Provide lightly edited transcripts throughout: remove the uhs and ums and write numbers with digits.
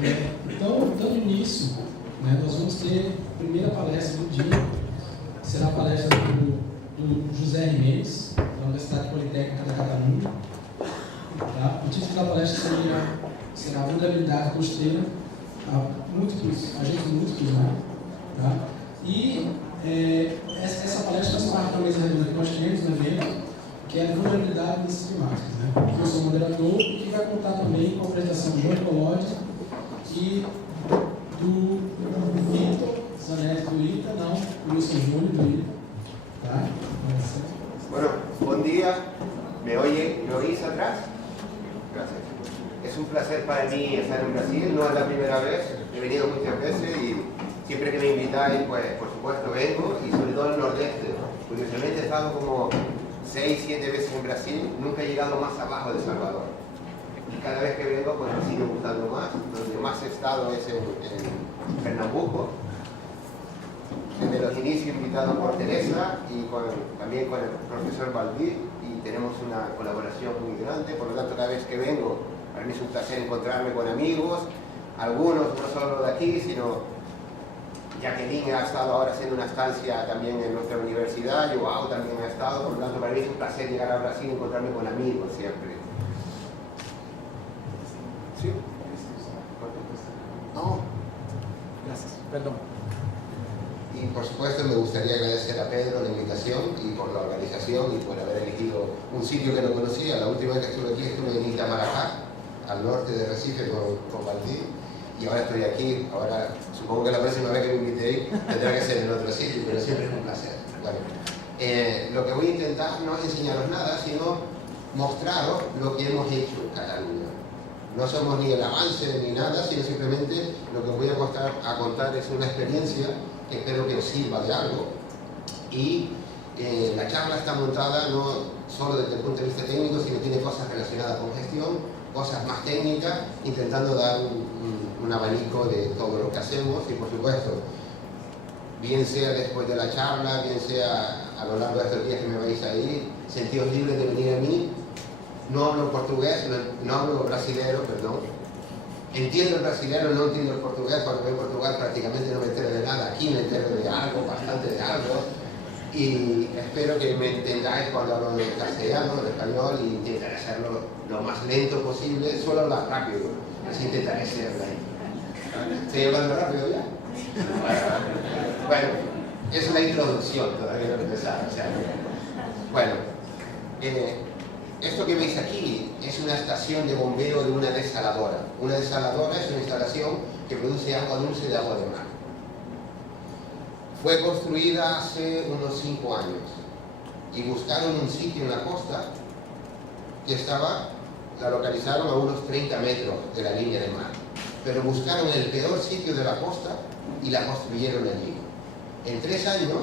Então, dando início, né, nós vamos ter a primeira palestra do dia, será a palestra do José R. Mendes, da Universidade Politécnica da Catalunha. Tá? O título da palestra será Vulnerabilidade Costeira a agentes múltiplos, né? Tá? E essa palestra faz parte da mesa redonda que nós temos no evento, que é a vulnerabilidade das climáticas, né? Eu sou o moderador e que vai contar também com a apresentação do João Colodi e do Vitor Zanetti do ITA, não, do Wilson Júnior do ITA. ¿Tá? Bueno, buen día. ¿Me oís atrás? Gracias. Es un placer para mí estar en Brasil, no es la primera vez, he venido muchas veces y siempre que me invitáis, pues por supuesto vengo, y sobre todo el nordeste. Curiosamente he estado como 6, 7 veces en Brasil, nunca he llegado más abajo de Salvador. Y cada vez que vengo, pues me sigue gustando más. Donde más he estado es en Pernambuco, desde los inicios invitado por Teresa y también con el profesor Valdir, y tenemos una colaboración muy grande. Por lo tanto, cada vez que vengo, para mí es un placer encontrarme con amigos, algunos no solo de aquí, sino Jacqueline ha estado ahora haciendo una estancia también en nuestra universidad, Joao también ha estado. Por lo tanto, para mí es un placer llegar a Brasil y encontrarme con amigos siempre. ¿Sí? No. Gracias. Perdón. Y por supuesto me gustaría agradecer a Pedro la invitación y por la organización y por haber elegido un sitio que no conocía. La última vez que estuve aquí estuve en Itamaracá, al norte de Recife con Valdir, y ahora estoy aquí. Ahora supongo que la próxima vez que me invitéis tendrá que ser en otro sitio, pero siempre es un placer. Bueno, lo que voy a intentar no es enseñaros nada, sino mostraros lo que hemos hecho en Cataluña. No somos ni el avance ni nada, sino simplemente lo que os voy a contar es una experiencia que espero que os sirva de algo. Y la charla está montada no solo desde el punto de vista técnico, sino tiene cosas relacionadas con gestión, cosas más técnicas, intentando dar un abanico de todo lo que hacemos. Y por supuesto, bien sea después de la charla, bien sea a lo largo de estos días que me vais a ir, sentíos libres de venir a mí. No hablo portugués, no hablo brasilero, perdón. Entiendo el brasilero, no entiendo el portugués. Cuando voy a Portugal prácticamente no me entero de nada. Aquí me entero de algo, bastante de algo. Y espero que me entendáis cuando hablo en castellano, en español, y intentaré hacerlo lo más lento posible. Suelo hablar rápido, así intentaré ser lento. ¿Estoy hablando rápido ya? Bueno, es la introducción, todavía no he empezado. O sea, bueno, esto que veis aquí es una estación de bombeo de una desaladora. Una desaladora es una instalación que produce agua dulce de agua de mar. Fue construida hace unos 5 años y buscaron un sitio en la costa que la localizaron a unos 30 metros de la línea de mar. Pero buscaron el peor sitio de la costa y la construyeron allí. En 3 años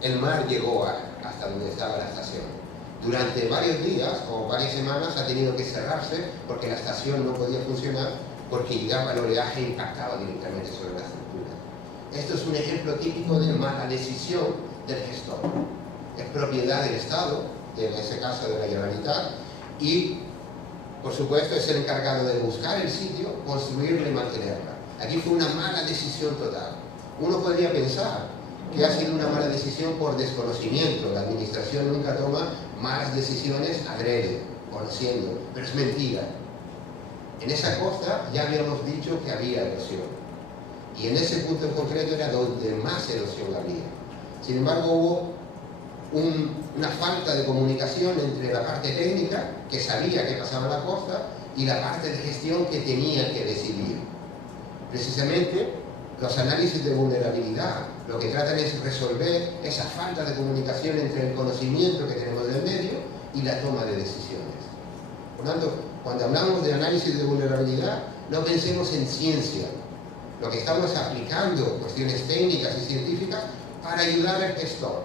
el mar llegó hasta donde estaba la estación. Durante varios días o varias semanas ha tenido que cerrarse porque la estación no podía funcionar porque llegaba el oleaje e impactaba directamente sobre la estructura. Esto es un ejemplo típico de mala decisión del gestor. Es propiedad del Estado, en ese caso de la Generalitat, y por supuesto es el encargado de buscar el sitio, construirla y mantenerla. Aquí fue una mala decisión total. Uno podría pensar que ha sido una mala decisión por desconocimiento. La administración nunca toma malas decisiones adrede, conociendo, pero es mentira. En esa costa ya habíamos dicho que había erosión, y en ese punto en concreto era donde más erosión había. Sin embargo, hubo una falta de comunicación entre la parte técnica, que sabía qué pasaba en la costa, y la parte de gestión, que tenía que decidir. Precisamente, los análisis de vulnerabilidad lo que tratan es resolver esa falta de comunicación entre el conocimiento que tenemos del medio y la toma de decisiones. Por lo tanto, cuando hablamos de análisis de vulnerabilidad, no pensemos en ciencia. Lo que estamos es aplicando cuestiones técnicas y científicas para ayudar al gestor.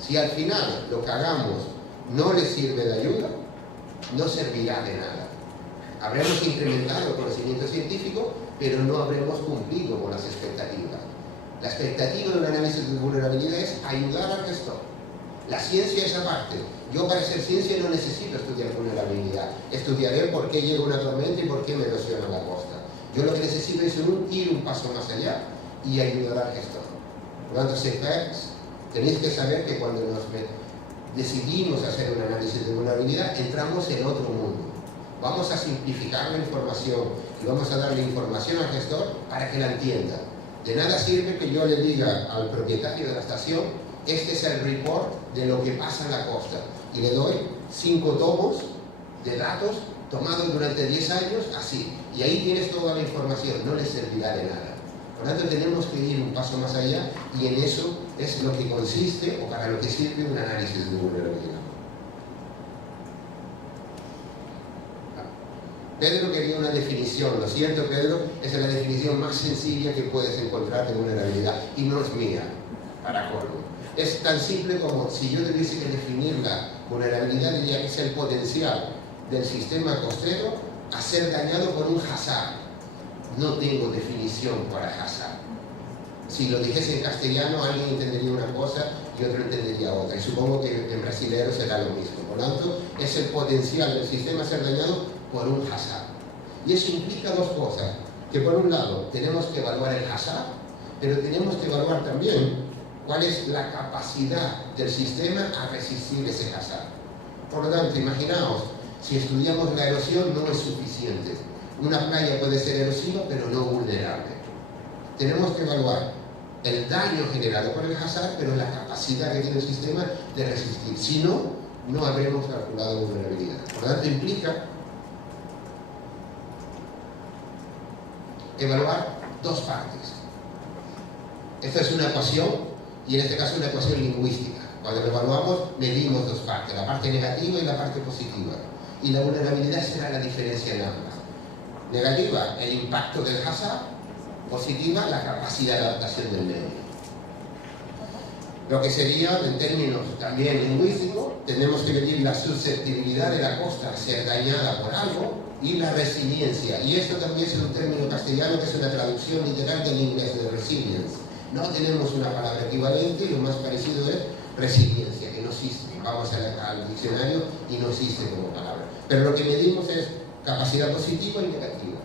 Si al final lo que hagamos no le sirve de ayuda, no servirá de nada. Habremos incrementado el conocimiento científico, pero no habremos cumplido con las expectativas. La expectativa de un análisis de vulnerabilidad es ayudar al gestor. La ciencia es aparte. Yo para hacer ciencia no necesito estudiar vulnerabilidad. Estudiaré por qué llega una tormenta y por qué me erosiona la costa. Yo lo que necesito es ir un paso más allá y ayudar al gestor. Por lo tanto, tenéis que saber que cuando decidimos hacer un análisis de vulnerabilidad, entramos en otro mundo. Vamos a simplificar la información y vamos a darle información al gestor para que la entienda. De nada sirve que yo le diga al propietario de la estación, este es el report de lo que pasa en la costa, y le doy 5 tomos de datos tomados durante 10 años, así, y ahí tienes toda la información, no le servirá de nada. Por lo tanto, tenemos que ir un paso más allá, y en eso es lo que consiste, o para lo que sirve, un análisis de vulnerabilidad. Pedro quería una definición, lo siento Pedro, esa es la definición más sencilla que puedes encontrar de vulnerabilidad, y no es mía, para colmo. Es tan simple como, si yo tuviese que definir la vulnerabilidad, diría que es el potencial del sistema costero a ser dañado por un hazard. No tengo definición para hazard. Si lo dijese en castellano, alguien entendería una cosa y otro entendería otra. Y supongo que en brasilero será lo mismo. Por lo tanto, es el potencial del sistema a ser dañado por un hazard. Y eso implica dos cosas. Que por un lado, tenemos que evaluar el hazard, pero tenemos que evaluar también cuál es la capacidad del sistema a resistir ese hazard. Por lo tanto, imaginaos, si estudiamos la erosión, no es suficiente. Una playa puede ser erosiva, pero no vulnerable. Tenemos que evaluar el daño generado por el hazard, pero la capacidad que tiene el sistema de resistir. Si no, no habremos calculado vulnerabilidad. Por lo tanto, implica evaluar dos partes. Esta es una ecuación, y en este caso una ecuación lingüística. Cuando lo evaluamos, medimos dos partes, la parte negativa y la parte positiva. Y la vulnerabilidad será la diferencia en ambas. Negativa, el impacto del hazard. Positiva, la capacidad de adaptación del medio. Lo que sería, en términos también lingüísticos, tenemos que medir la susceptibilidad de la costa a ser dañada por algo y la resiliencia. Y esto también es un término castellano que es una traducción literal del inglés de resilience. No tenemos una palabra equivalente y lo más parecido es resiliencia, que no existe. Vamos al diccionario y no existe como palabra. Pero lo que medimos es capacidad positiva y negativa.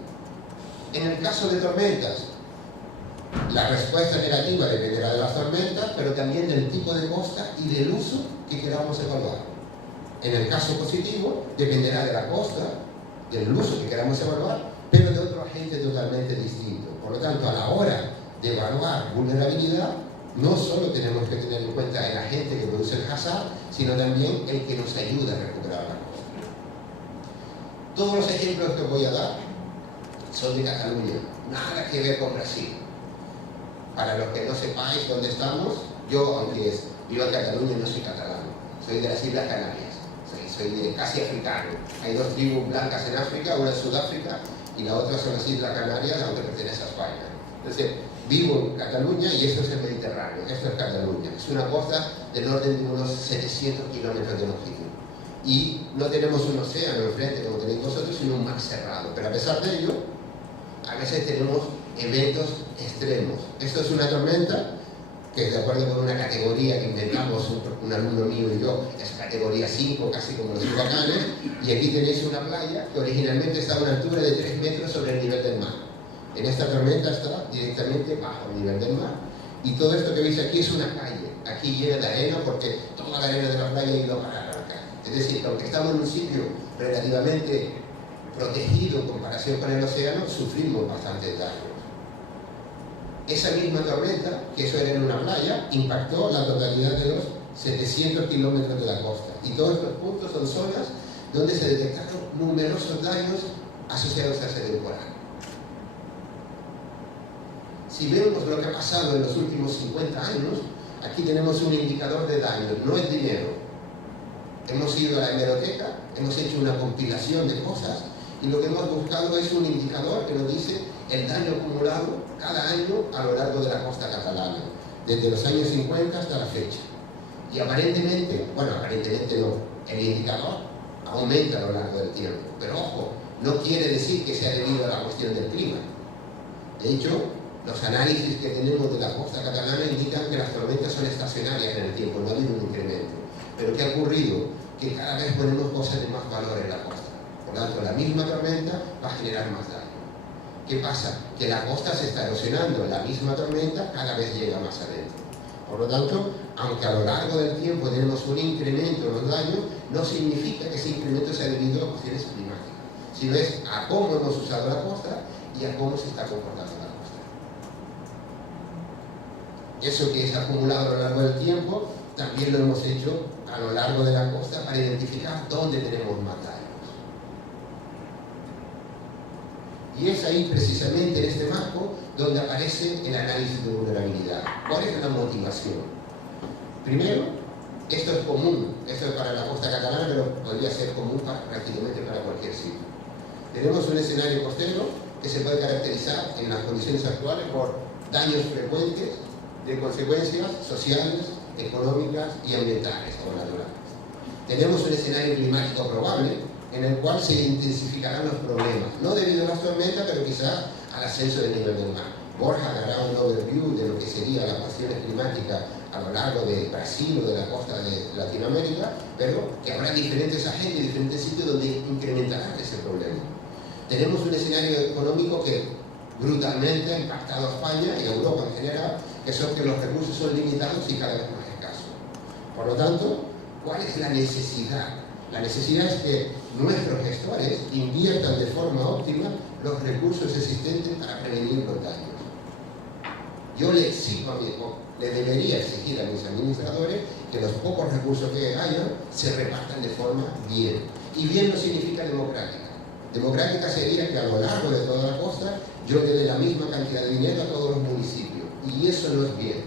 En el caso de tormentas, la respuesta negativa dependerá de las tormentas, pero también del tipo de costa y del uso que queramos evaluar. En el caso positivo, dependerá de la costa, del uso que queramos evaluar, pero de otro agente totalmente distinto. Por lo tanto, a la hora de evaluar vulnerabilidad, no solo tenemos que tener en cuenta el agente que produce el hazard, sino también el que nos ayuda a recuperar la costa. Todos los ejemplos que voy a dar son de Cataluña, nada que ver con Brasil. Para los que no sepáis dónde estamos, yo, aunque vivo en Cataluña, no soy catalán, soy de las Islas Canarias, soy casi africano. Hay dos tribus blancas en África, una en Sudáfrica y la otra son las Islas Canarias, aunque pertenece a España. Entonces, vivo en Cataluña y esto es el Mediterráneo, esto es Cataluña. Es una costa del orden de unos 700 kilómetros de longitud. Y no tenemos un océano enfrente como tenéis vosotros, sino un mar cerrado. Pero a pesar de ello, a veces tenemos eventos extremos. Esto es una tormenta que, de acuerdo con una categoría que inventamos un alumno mío y yo, es categoría 5, casi como los huracanes, y aquí tenéis una playa que originalmente está a una altura de 3 metros sobre el nivel del mar. En esta tormenta está directamente bajo el nivel del mar, y todo esto que veis aquí es una calle, aquí llena de arena, porque toda la arena de la playa ha ido a parar acá. Es decir, aunque estamos en un sitio relativamente protegido en comparación con el océano, sufrimos bastantes daños. Esa misma tormenta, que eso era en una playa, impactó la totalidad de los 700 kilómetros de la costa. Y todos estos puntos son zonas donde se detectaron numerosos daños asociados a ese temporal. Si vemos lo que ha pasado en los últimos 50 años, aquí tenemos un indicador de daños, no es dinero. Hemos ido a la hemeroteca, hemos hecho una compilación de cosas y lo que hemos buscado es un indicador que nos dice el daño acumulado cada año a lo largo de la costa catalana, desde los años 50 hasta la fecha. Y aparentemente, bueno, aparentemente no, el indicador aumenta a lo largo del tiempo. Pero ojo, no quiere decir que sea debido a la cuestión del clima. De hecho, los análisis que tenemos de la costa catalana indican que las tormentas son estacionarias en el tiempo, no ha habido un incremento. Pero ¿qué ha ocurrido? Que cada vez ponemos cosas de más valor en la costa. Por lo tanto, la misma tormenta va a generar más daño. ¿Qué pasa? Que la costa se está erosionando, la misma tormenta cada vez llega más adentro. Por lo tanto, aunque a lo largo del tiempo tenemos un incremento en los daños, no significa que ese incremento sea debido a cuestiones climáticas, sino es a cómo hemos usado la costa y a cómo se está comportando la costa. Eso que es acumulado a lo largo del tiempo, también lo hemos hecho a lo largo de la costa para identificar dónde tenemos más daños. Y es ahí, precisamente en este marco, donde aparece el análisis de vulnerabilidad. ¿Cuál es la motivación? Primero, esto es común, esto es para la costa catalana, pero podría ser común prácticamente para cualquier sitio. Tenemos un escenario costero que se puede caracterizar en las condiciones actuales por daños frecuentes de consecuencias sociales, económicas y ambientales o naturales. Tenemos un escenario climático probable en el cual se intensificarán los problemas, no debido a las tormentas, pero quizá al ascenso del nivel del mar. Borja dará un overview de lo que serían las cuestiones climáticas a lo largo de Brasil o de la costa de Latinoamérica, pero que habrá diferentes agentes, diferentes sitios donde incrementará ese problema. Tenemos un escenario económico que brutalmente ha impactado a España y a Europa en general, que son que los recursos son limitados y cada vez más escasos. Por lo tanto, ¿cuál es la necesidad? La necesidad es que nuestros gestores inviertan de forma óptima los recursos existentes para prevenir los daños. Yo le exijo le debería exigir a mis administradores que los pocos recursos que haya se repartan de forma bien. Y bien no significa democrática. Democrática sería que a lo largo de toda la costa yo le dé la misma cantidad de dinero a todos los municipios. Y eso no es bien.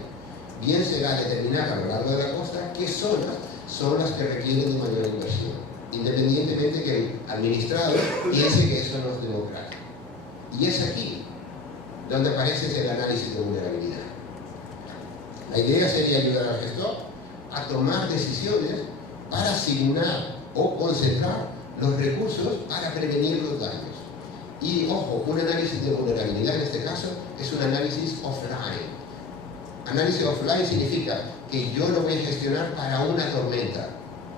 Bien será determinar a lo largo de la costa qué zonas son las que requieren de mayor inversión, independientemente que el administrador piense que eso no es democrático. Y es aquí donde aparece el análisis de vulnerabilidad. La idea sería ayudar al gestor a tomar decisiones para asignar o concentrar los recursos para prevenir los daños. Y ojo, un análisis de vulnerabilidad en este caso es un análisis offline. Análisis offline significa que yo lo voy a gestionar para una tormenta.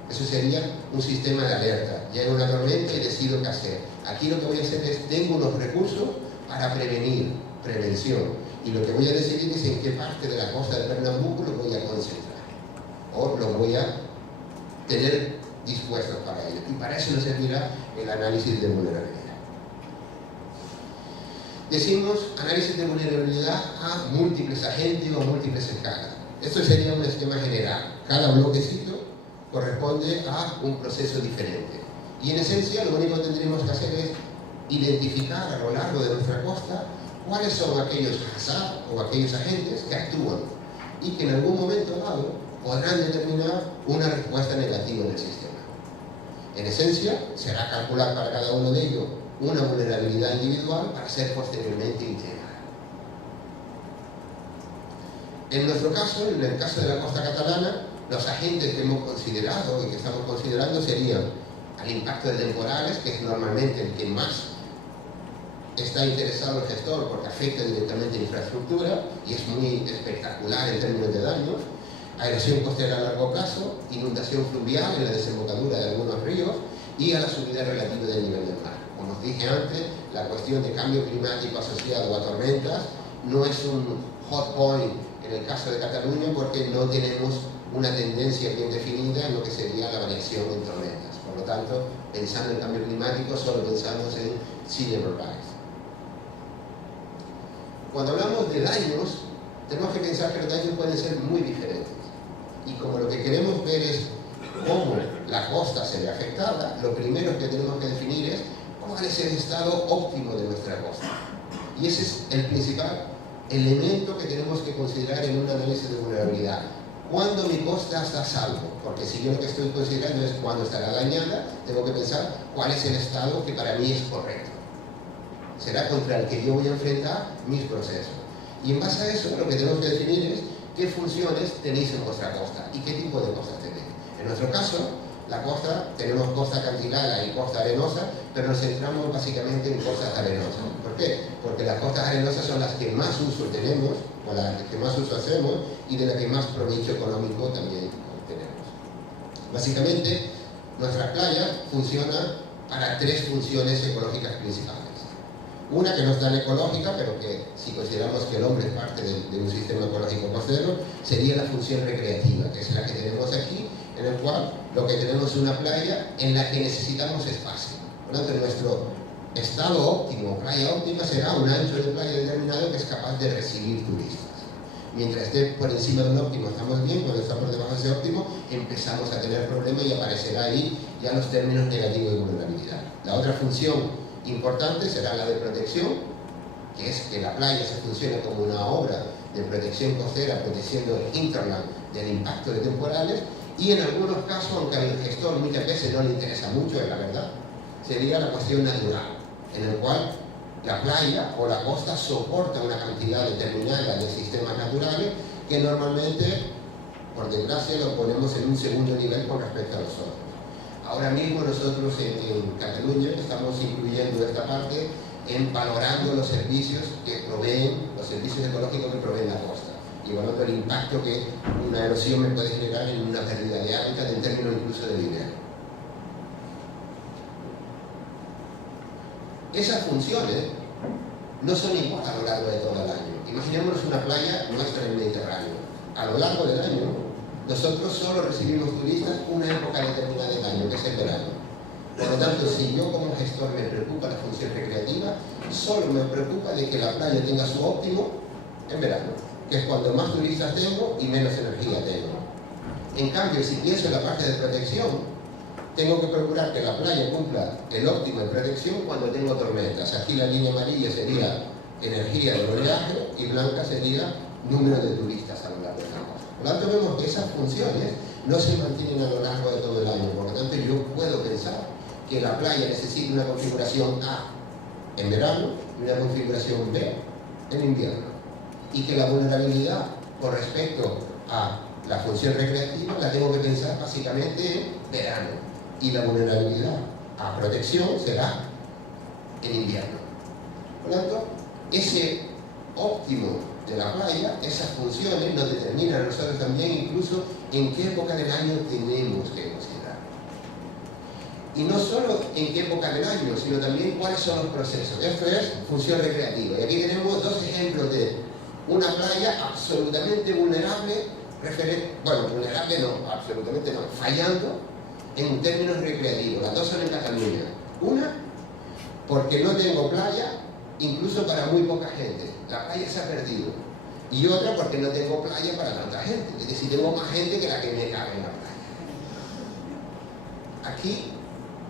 Eso sería un sistema de alerta. Ya hay una tormenta y decido qué hacer. Aquí lo que voy a hacer es, tengo unos recursos para prevenir, prevención. Y lo que voy a decidir es en qué parte de la costa de Pernambuco lo voy a concentrar. O lo voy a tener dispuestos para ello. Y para eso nos servirá el análisis de vulnerabilidad. Decimos análisis de vulnerabilidad a múltiples agentes o a múltiples escalas. Esto sería un esquema general. Cada bloquecito corresponde a un proceso diferente. Y en esencia lo único que tendremos que hacer es identificar a lo largo de nuestra costa cuáles son aquellos hazard o aquellos agentes que actúan y que en algún momento dado podrán determinar una respuesta negativa en el sistema. En esencia, será calcular para cada uno de ellos una vulnerabilidad individual para ser posteriormente integrada. En nuestro caso, en el caso de la costa catalana, los agentes que hemos considerado y que estamos considerando serían al impacto de temporales, que es normalmente el que más está interesado el gestor porque afecta directamente la infraestructura y es muy espectacular en términos de daños, a erosión costera a largo plazo, inundación fluvial en la desembocadura de algunos ríos y a la subida relativa del nivel del mar. Como os dije antes, la cuestión de cambio climático asociado a tormentas no es un hot point en el caso de Cataluña porque no tenemos una tendencia bien definida en lo que sería la variación en tormentas. Por lo tanto, pensando en cambio climático, solo pensamos en sea level rise. Cuando hablamos de daños, tenemos que pensar que los daños pueden ser muy diferentes. Y como lo que queremos ver es cómo la costa se ve afectada, lo primero que tenemos que definir es cuál es el estado óptimo de nuestra costa. Y ese es el principal elemento que tenemos que considerar en un análisis de vulnerabilidad. ¿Cuándo mi costa está a salvo? Porque si yo lo que estoy considerando es cuándo estará dañada, tengo que pensar cuál es el estado que para mí es correcto. Será contra el que yo voy a enfrentar mis procesos. Y en base a eso lo que tenemos que definir es qué funciones tenéis en vuestra costa y qué tipo de costas tenéis. En nuestro caso, la costa, tenemos costa acantilada y costa arenosa, pero nos centramos básicamente en costas arenosas. ¿Por qué? Porque las costas arenosas son las que más uso tenemos, o las que más uso hacemos, y de las que más provecho económico también obtenemos. Básicamente, nuestra playa funciona para tres funciones ecológicas principales. Una que no es tan ecológica, pero que si consideramos que el hombre es parte de un sistema ecológico costero, sería la función recreativa, que es la que tenemos aquí, en el cual lo que tenemos es una playa en la que necesitamos espacio. Por lo tanto, nuestro estado óptimo, playa óptima, será un ancho de playa determinado que es capaz de recibir turistas. Mientras esté por encima de un óptimo estamos bien, cuando está por debajo de ese óptimo empezamos a tener problemas y aparecerá ahí ya los términos negativos de vulnerabilidad. La otra función importante será la de protección, que es que la playa se funcione como una obra de protección costera, protegiendo el hinterland del impacto de temporales, y en algunos casos, aunque al gestor muchas veces no le interesa mucho, es la verdad, sería la cuestión natural, en el cual la playa o la costa soporta una cantidad determinada de sistemas naturales que normalmente, por desgracia, lo ponemos en un segundo nivel con respecto a los otros. Ahora mismo nosotros en Cataluña estamos incluyendo esta parte en valorando los servicios que proveen, los servicios ecológicos que proveen la costa, y valorando el impacto que una erosión me puede generar en una pérdida de hábitat en términos incluso de dinero. Esas funciones no son iguales a lo largo de todo el año. Imaginémonos una playa nuestra en el Mediterráneo. A lo largo del año, nosotros solo recibimos turistas una época determinada del año, que es el verano. Por lo tanto, si yo como gestor me preocupa la función recreativa, solo me preocupa de que la playa tenga su óptimo en verano, que es cuando más turistas tengo y menos energía tengo. En cambio, si pienso en la parte de protección, tengo que procurar que la playa cumpla el óptimo en protección cuando tengo tormentas. Aquí la línea amarilla sería energía de oleaje y blanca sería número de turistas a lo largo del año. Por lo tanto, vemos que esas funciones no se mantienen a lo largo de todo el año. Por lo tanto, yo puedo pensar que la playa necesita una configuración A en verano y una configuración B en invierno. Y que la vulnerabilidad con respecto a la función recreativa la tengo que pensar básicamente en verano. Y la vulnerabilidad a protección será en invierno. Por lo tanto, ese óptimo de la playa, esas funciones nos determinan a nosotros también incluso en qué época del año tenemos que considerar. Y no solo en qué época del año, sino también cuáles son los procesos. Esto es función recreativa. Y aquí tenemos dos ejemplos de una playa absolutamente vulnerable, vulnerable no, absolutamente no, fallando en términos recreativos. Las dos son en Cataluña. Una, porque no tengo playa, incluso para muy poca gente. La playa se ha perdido. Y otra, porque no tengo playa para tanta gente. Es decir, tengo más gente que la que me cabe en la playa. Aquí,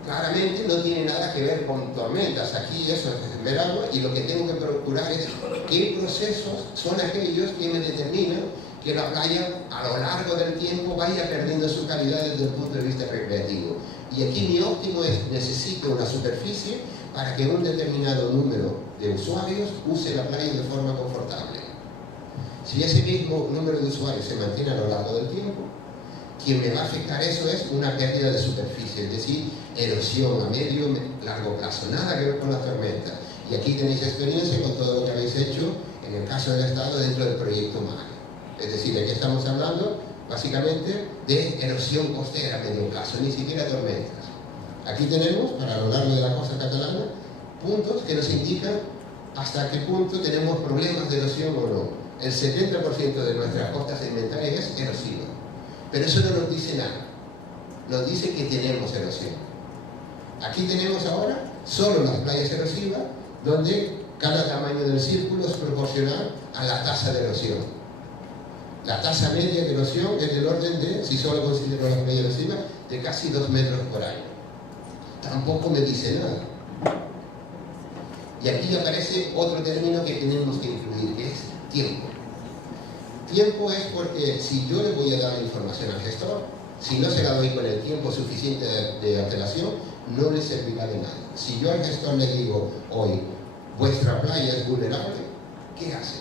claramente, no tiene nada que ver con tormentas. Aquí eso es verano y lo que tengo que procurar es qué procesos son aquellos que me determinan que la playa a lo largo del tiempo vaya perdiendo su calidad desde el punto de vista recreativo. Y aquí mi óptimo es, necesito una superficie para que un determinado número de usuarios use la playa de forma confortable. Si ese mismo número de usuarios se mantiene a lo largo del tiempo, quien me va a afectar eso es una pérdida de superficie, es decir, erosión a medio, largo plazo, nada que ver con la tormenta. Y aquí tenéis experiencia con todo lo que habéis hecho en el caso del Estado dentro del proyecto MARE. Es decir, aquí estamos hablando básicamente de erosión costera a medio plazo, ni siquiera tormentas. Aquí tenemos, para lo largo de la costa catalana, puntos que nos indican hasta qué punto tenemos problemas de erosión o no. El 70% de nuestras costas sedimentarias es erosiva. Pero eso no nos dice nada. Nos dice que tenemos erosión. Aquí tenemos ahora solo las playas erosivas, donde cada tamaño del círculo es proporcional a la tasa de erosión. La tasa media de erosión es del orden de, si solo considero las playas erosivas, de casi 2 metros por año. Tampoco me dice nada. Y aquí aparece otro término que tenemos que incluir, que es tiempo. Tiempo es porque si yo le voy a dar la información al gestor, si no se la doy con el tiempo suficiente de antelación, no le servirá de nada. Si yo al gestor le digo hoy, vuestra playa es vulnerable, ¿qué hace?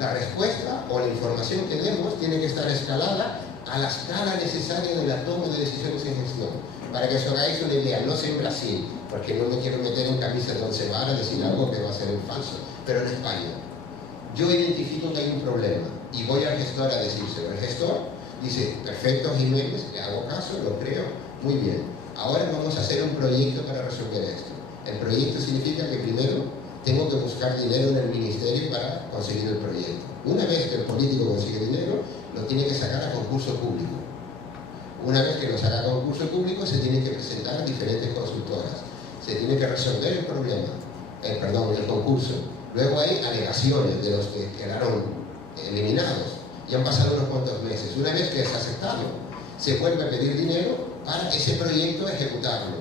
La respuesta o la información que demos tiene que estar escalada a la escala necesaria de la toma de decisiones en gestión. Para que os hagáis una idea, no sé en Brasil, porque no me quiero meter en camisa de once varas, decir algo que va a ser en falso, pero en España. Yo identifico que hay un problema y voy al gestor a decírselo. El gestor dice, perfecto Jiménez, le hago caso, lo creo, muy bien. Ahora vamos a hacer un proyecto para resolver esto. El proyecto significa que primero tengo que buscar dinero en el ministerio para conseguir el proyecto. Una vez que el político consigue dinero, lo tiene que sacar a concurso público. Una vez que lo saca a concurso público, se tiene que presentar a diferentes consultoras. Se tiene que resolver el problema, el concurso. Luego hay alegaciones de los que quedaron eliminados. Y han pasado unos cuantos meses. Una vez que es aceptado, se vuelve a pedir dinero para ese proyecto ejecutarlo.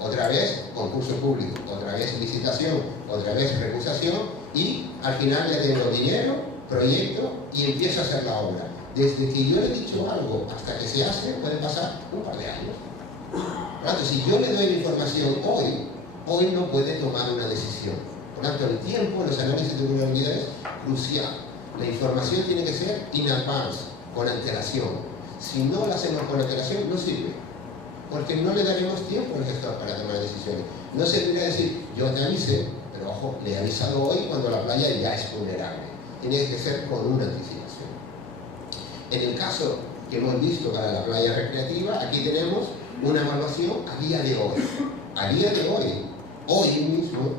Otra vez concurso público, otra vez licitación, otra vez recusación y al final ya tengo dinero, proyecto y empiezo a hacer la obra. Desde que yo he dicho algo hasta que se hace puede pasar un par de años. Por lo tanto, si yo le doy la información hoy no puede tomar una decisión. Por lo tanto, el tiempo en los análisis de vulnerabilidad es crucial. La información tiene que ser in advance, con antelación. Si no la hacemos con antelación, no sirve. Porque no le daremos tiempo al gestor para tomar decisiones. No servirá decir, yo te avisé, pero ojo, le he avisado hoy cuando la playa ya es vulnerable. Tiene que ser con una anticipación. En el caso que hemos visto para la playa recreativa, aquí tenemos una evaluación a día de hoy. A día de hoy mismo,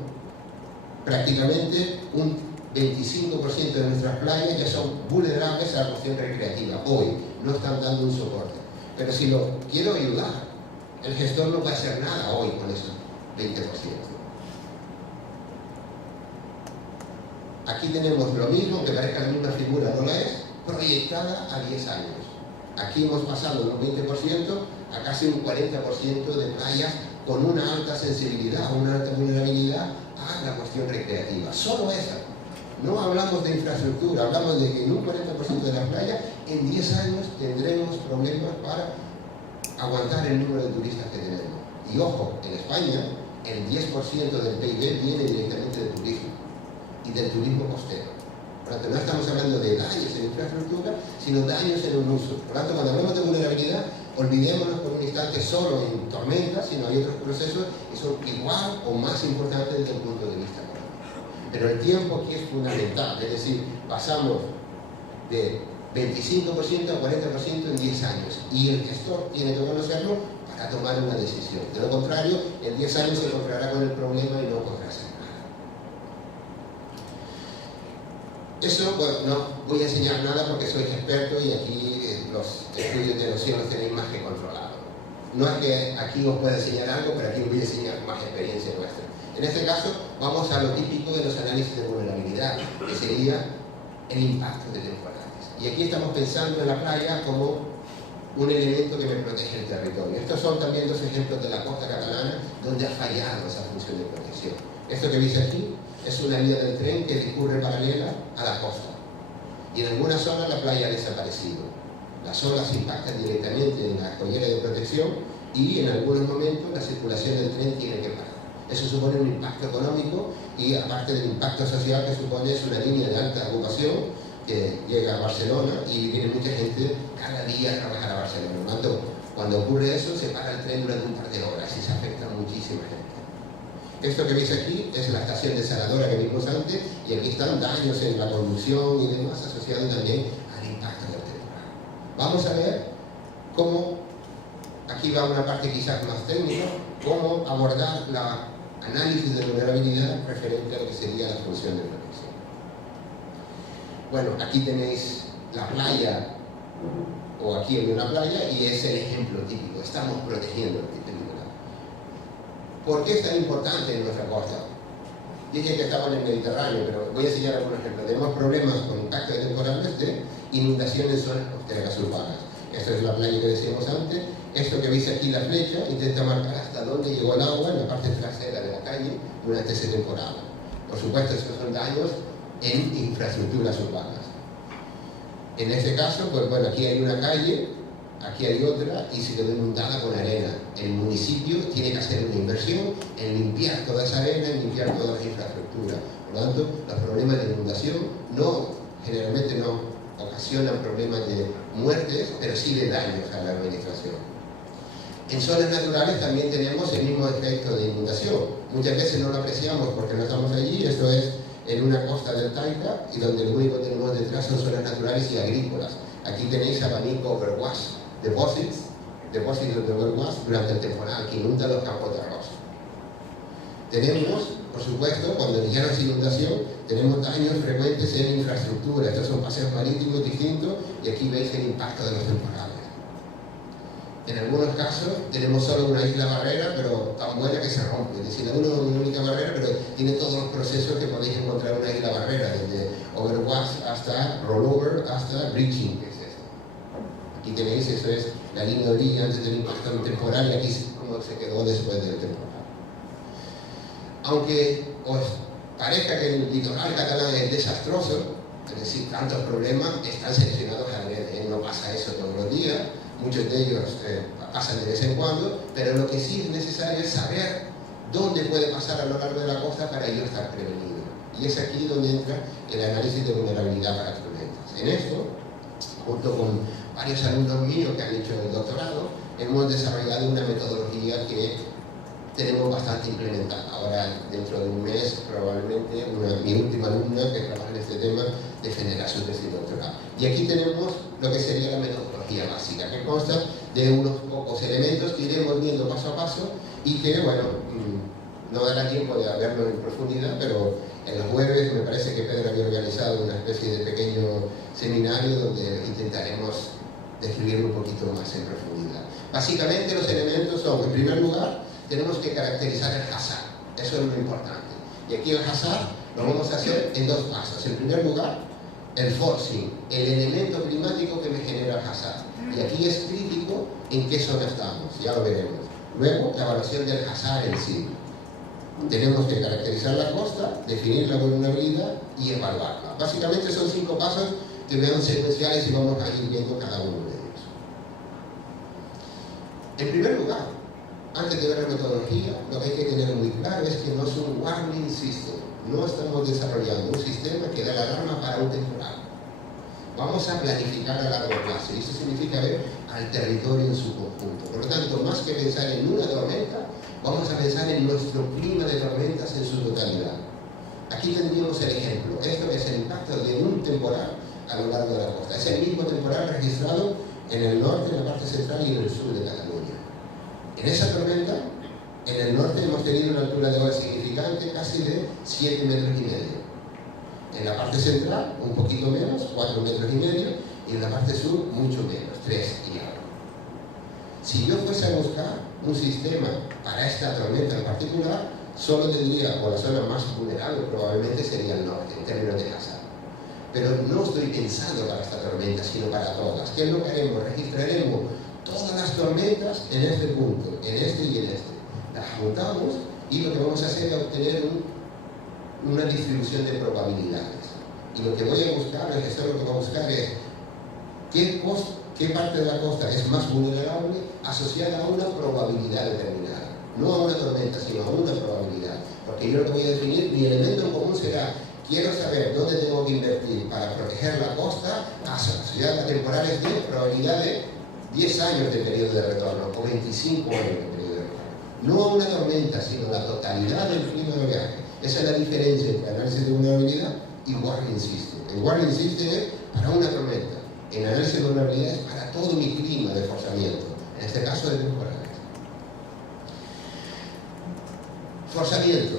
prácticamente un 25% de nuestras playas ya son vulnerables a la cuestión recreativa. Hoy no están dando un soporte. Pero si lo quiero ayudar, el gestor no puede hacer nada hoy con esos 20%. Aquí tenemos lo mismo, que parezca la misma figura, no la es, proyectada a 10 años. Aquí hemos pasado de un 20% a casi un 40% de playas con una alta sensibilidad, una alta vulnerabilidad a la cuestión recreativa. Solo esa. No hablamos de infraestructura, hablamos de que en un 40% de las playas, en 10 años tendremos problemas para aguantar el número de turistas que tenemos. Y ojo, en España, el 10% del PIB viene directamente del turismo y del turismo costero. Por lo tanto, no estamos hablando de daños en infraestructura, sino daños en un uso. Por lo tanto, cuando hablamos de vulnerabilidad, olvidémonos por un instante solo en tormentas, sino hay otros procesos que son igual o más importantes desde el punto de vista económico. Pero el tiempo aquí es fundamental, es decir, pasamos de 25% a 40% en 10 años y el gestor tiene que conocerlo para tomar una decisión. De lo contrario, en 10 años se encontrará con el problema y no podrá hacer nada. Eso, bueno, no voy a enseñar nada porque soy experto y aquí los estudios de noción los tenéis más que controlados. No es que aquí os pueda enseñar algo, pero aquí os voy a enseñar más experiencia nuestra. En este caso, vamos a lo típico de los análisis de vulnerabilidad, que sería el impacto de temporales. Y aquí estamos pensando en la playa como un elemento que me protege el territorio. Estos son también dos ejemplos de la costa catalana donde ha fallado esa función de protección. Esto que veis aquí es una vía del tren que discurre paralela a la costa. Y en algunas zonas la playa ha desaparecido. Las olas impactan directamente en la escollera de protección y en algunos momentos la circulación del tren tiene que parar. Eso supone un impacto económico y aparte del impacto social que supone es una línea de alta ocupación que llega a Barcelona y viene mucha gente cada día a trabajar a Barcelona. Por lo tanto, cuando ocurre eso se para el tren durante un par de horas y se afecta a muchísima gente. Esto que veis aquí es la estación desaladora que vimos antes y aquí están daños en la conducción y demás asociados también al impacto del temporal. Vamos a ver cómo, aquí va una parte quizás más técnica, cómo abordar la análisis de vulnerabilidad referente a lo que sería la función de protección. Bueno, aquí tenéis la playa, o aquí hay una playa, y es el ejemplo típico. Estamos protegiendo el litoral. ¿Por qué es tan importante en nuestra costa? Dije que estamos en el Mediterráneo, pero voy a enseñar algunos ejemplos. Tenemos problemas con impacto de temporales de inundación en zonas costeras urbanas. Esta es la playa que decíamos antes. Esto que veis aquí, la flecha, intenta marcar hasta dónde llegó el agua en la parte trasera de la calle durante ese temporal. Por supuesto, estos son daños en infraestructuras urbanas. En este caso, pues bueno, aquí hay una calle, aquí hay otra y se quedó inundada con arena. El municipio tiene que hacer una inversión en limpiar toda esa arena, en limpiar todas las infraestructuras. Por lo tanto, los problemas de inundación generalmente no ocasionan problemas de muertes, pero sí de daños a la administración. En zonas naturales también tenemos el mismo efecto de inundación. Muchas veces no lo apreciamos porque no estamos allí. Esto es en una costa del Taita y donde lo único que tenemos detrás son zonas naturales y agrícolas. Aquí tenéis abanico overwash, depósitos de overwash durante el temporal que inundan los campos de arroz. Tenemos, por supuesto, cuando ya no es inundación, tenemos daños frecuentes en infraestructura. Estos son paseos marítimos distintos y aquí veis el impacto de los temporales. En algunos casos tenemos solo una isla barrera, pero tan buena que se rompe. Es decir, una única barrera, pero tiene todos los procesos que podéis encontrar en una isla barrera, desde overwash hasta rollover hasta breaching, que es esto. Aquí tenéis, eso es la línea de orilla antes del impacto temporal y aquí es como se quedó después del temporal. Aunque os parezca que el litoral catalán es desastroso, es decir, tantos problemas, están seleccionados a adrede, no pasa eso todos los días. Muchos de ellos pasan de vez en cuando, pero lo que sí es necesario es saber dónde puede pasar a lo largo de la costa para ello estar prevenido. Y es aquí donde entra el análisis de vulnerabilidad para tormentas. En esto, junto con varios alumnos míos que han hecho el doctorado, hemos desarrollado una metodología que tenemos bastante implementada. Ahora, dentro de un mes, probablemente, mi última alumna que trabaja en este tema defenderá su tesis doctoral. Y aquí tenemos lo que sería la metodología básica, que consta de unos pocos elementos que iremos viendo paso a paso y que, bueno, no dará tiempo de verlo en profundidad, pero el jueves me parece que Pedro había organizado una especie de pequeño seminario donde intentaremos describirlo un poquito más en profundidad. Básicamente los elementos son, en primer lugar, tenemos que caracterizar el hazard, eso es lo importante. Y aquí el hazard lo vamos a hacer en dos pasos. En primer lugar, el forcing, el elemento climático que me genera el hazard. Y aquí es crítico en qué zona estamos, ya lo veremos. Luego, la evaluación del hazard en sí. Tenemos que caracterizar la costa, definir la vulnerabilidad y evaluarla. Básicamente son 5 pasos que vean secuenciales y vamos a ir viendo cada uno de ellos. En primer lugar, antes de ver la metodología, lo que hay que tener muy claro es que no es un warning system. No estamos desarrollando un sistema que da la alarma para un temporal. Vamos a planificar a largo plazo y eso significa ver al territorio en su conjunto. Por lo tanto, más que pensar en una tormenta, vamos a pensar en nuestro clima de tormentas en su totalidad. Aquí tendríamos el ejemplo. Esto es el impacto de un temporal a lo largo de la costa. Es el mismo temporal registrado en el norte, en la parte central y en el sur de Cataluña. En esa tormenta, en el norte hemos tenido una altura de ola significante, casi de 7,5 metros. En la parte central, un poquito menos, 4,5 metros, y en la parte sur, mucho menos, 3 y algo. Si yo fuese a buscar un sistema para esta tormenta en particular, solo tendría, o la zona más vulnerable probablemente sería el norte, en términos de hazard. Pero no estoy pensando para esta tormenta, sino para todas. ¿Qué es lo que haremos? Registraremos todas las tormentas en este punto, en este y en este. Las juntamos y lo que vamos a hacer es obtener una distribución de probabilidades. Y lo que voy a buscar, el gestor lo que va a buscar es qué parte de la costa es más vulnerable asociada a una probabilidad determinada. No a una tormenta, sino a una probabilidad. Porque yo lo que voy a definir, mi elemento en común será, quiero saber dónde tengo que invertir para proteger la costa asociada a temporales de probabilidad de 10 años de periodo de retorno o 25 años de periodo de retorno. No a una tormenta, sino a la totalidad del clima de oleaje. Esa es la diferencia entre análisis de vulnerabilidad y warning system. El warning system es para una tormenta. El análisis de vulnerabilidad es para todo mi clima de forzamiento. En este caso de temporales. Forzamiento.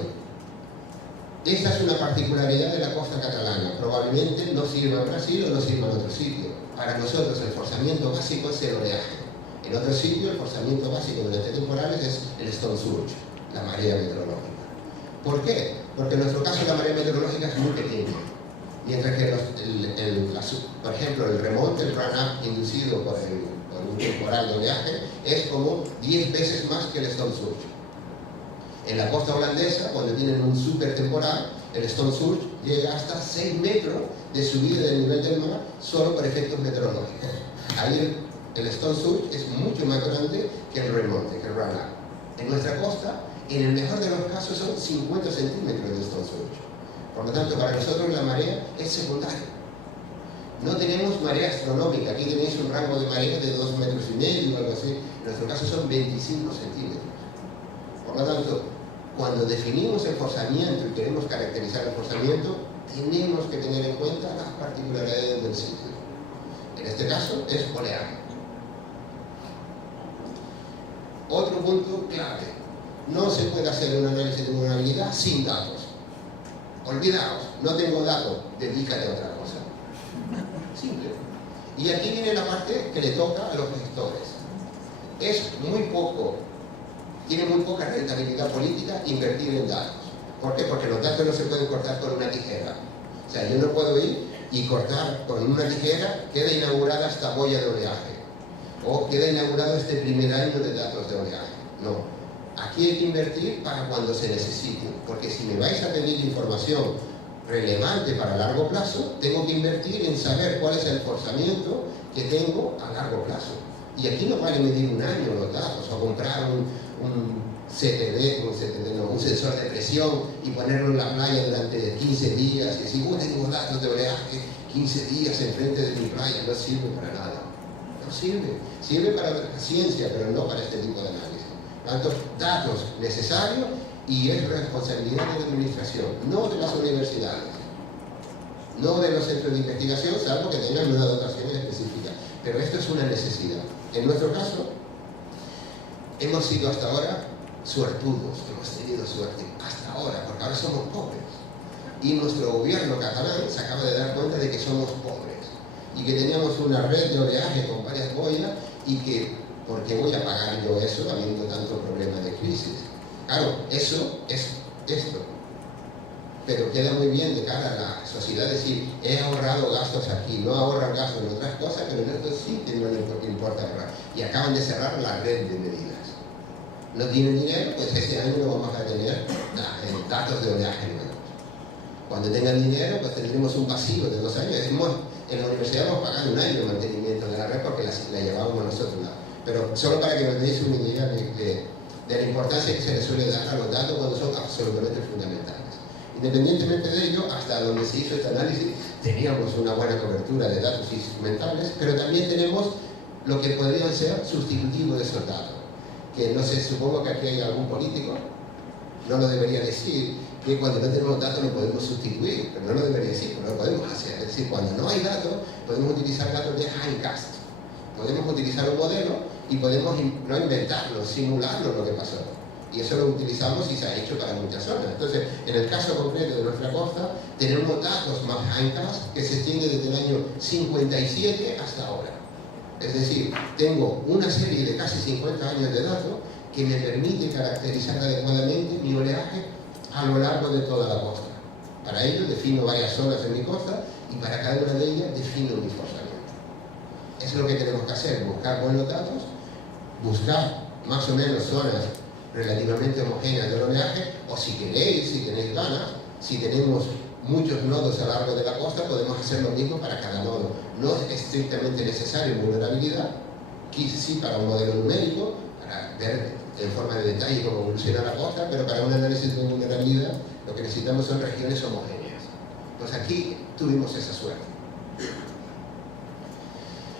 Esta es una particularidad de la costa catalana. Probablemente no sirva en Brasil o no sirva en otro sitio. Para nosotros el forzamiento básico es el oleaje. En otro sitio el forzamiento básico durante temporales es el storm surge, la marea meteorológica. ¿Por qué? Porque en nuestro caso la marea meteorológica es muy pequeña. Mientras que, por ejemplo, el remonte, el run-up inducido por un temporal de oleaje es como 10 veces más que el storm surge. En la costa holandesa, cuando tienen un super temporal, el storm surge llega hasta 6 metros de subida del nivel del mar solo por efectos meteorológicos. Ahí el storm surge es mucho más grande que el remonte, que el run-up. En nuestra costa, en el mejor de los casos, son 50 centímetros de storm surge. Por lo tanto, para nosotros la marea es secundaria. No tenemos marea astronómica. Aquí tenéis un rango de marea de 2,5 metros o algo así. En nuestro caso son 25 centímetros. Por lo tanto, cuando definimos el forzamiento y queremos caracterizar el forzamiento, tenemos que tener en cuenta las particularidades del sitio. En este caso es oleaje. Otro punto clave. No se puede hacer un análisis de vulnerabilidad sin datos. Olvidaos, no tengo datos, dedícate a otra cosa. Simple. Y aquí viene la parte que le toca a los gestores. Es muy poco, tiene muy poca rentabilidad política invertir en datos. ¿Por qué? Porque los datos no se pueden cortar con una tijera. O sea, yo no puedo ir y cortar con una tijera, queda inaugurada esta boya de oleaje. O queda inaugurado este primer año de datos de oleaje. No. Aquí hay que invertir para cuando se necesite. Porque si me vais a pedir información relevante para largo plazo, tengo que invertir en saber cuál es el forzamiento que tengo a largo plazo. Y aquí no vale medir un año los datos o comprar un sensor de presión y ponerlo en la playa durante 15 días y decir, tengo datos de oleaje 15 días enfrente de mi playa. No sirve para nada. No sirve. Sirve para la ciencia, pero no para este tipo de análisis. Tanto datos necesarios y es responsabilidad de la administración, no de las universidades, no de los centros de investigación, salvo que tengan una dotación específica. Pero esto es una necesidad. En nuestro caso, hemos sido hasta ahora suertudos, hemos tenido suerte hasta ahora, porque ahora somos pobres. Y nuestro gobierno catalán se acaba de dar cuenta de que somos pobres y que teníamos una red de oleaje con varias boyas y que, ¿por qué voy a pagar yo eso habiendo tantos problemas de crisis? Claro, eso es esto. Pero queda muy bien de cara a la sociedad decir, he ahorrado gastos aquí, no ahorran gastos en otras cosas, pero en esto sí que no les importa ahorrar. Y acaban de cerrar la red de medidas. No tienen dinero, pues este año no vamos a tener datos de oleaje nuevos. Cuando tengan dinero, pues tendremos un pasivo de 2 años. En la universidad hemos pagado 1 año de mantenimiento de la red porque la llevábamos nosotros. Pero solo para que os deis una idea de la importancia que se le suele dar a los datos cuando son absolutamente fundamentales. Independientemente de ello, hasta donde se hizo este análisis, teníamos una buena cobertura de datos instrumentales, pero también tenemos lo que podrían ser sustitutivos de esos datos. Que no sé, supongo que aquí hay algún político, no lo debería decir, que cuando no tenemos datos lo podemos sustituir, pero no lo debería decir, pero lo podemos hacer. Es decir, cuando no hay datos, podemos utilizar datos de hindcast. Podemos utilizar un modelo y podemos no inventarlo, simularlo lo que pasó. Y eso lo utilizamos y se ha hecho para muchas zonas. Entonces, en el caso concreto de nuestra costa, tenemos datos más hindcast que se extiende desde el año 57 hasta ahora. Es decir, tengo una serie de casi 50 años de datos que me permite caracterizar adecuadamente mi oleaje a lo largo de toda la costa. Para ello defino varias zonas en mi costa y para cada una de ellas defino mi forzamiento. Eso es lo que tenemos que hacer, buscar buenos datos, buscar más o menos zonas relativamente homogéneas del oleaje, o si queréis, si tenéis ganas, si tenemos muchos nodos a lo largo de la costa, podemos hacer lo mismo para cada nodo. No es estrictamente necesario vulnerabilidad, sí para un modelo numérico, para ver en forma de detalle cómo evoluciona la costa, pero para un análisis de vulnerabilidad lo que necesitamos son regiones homogéneas. Pues aquí tuvimos esa suerte.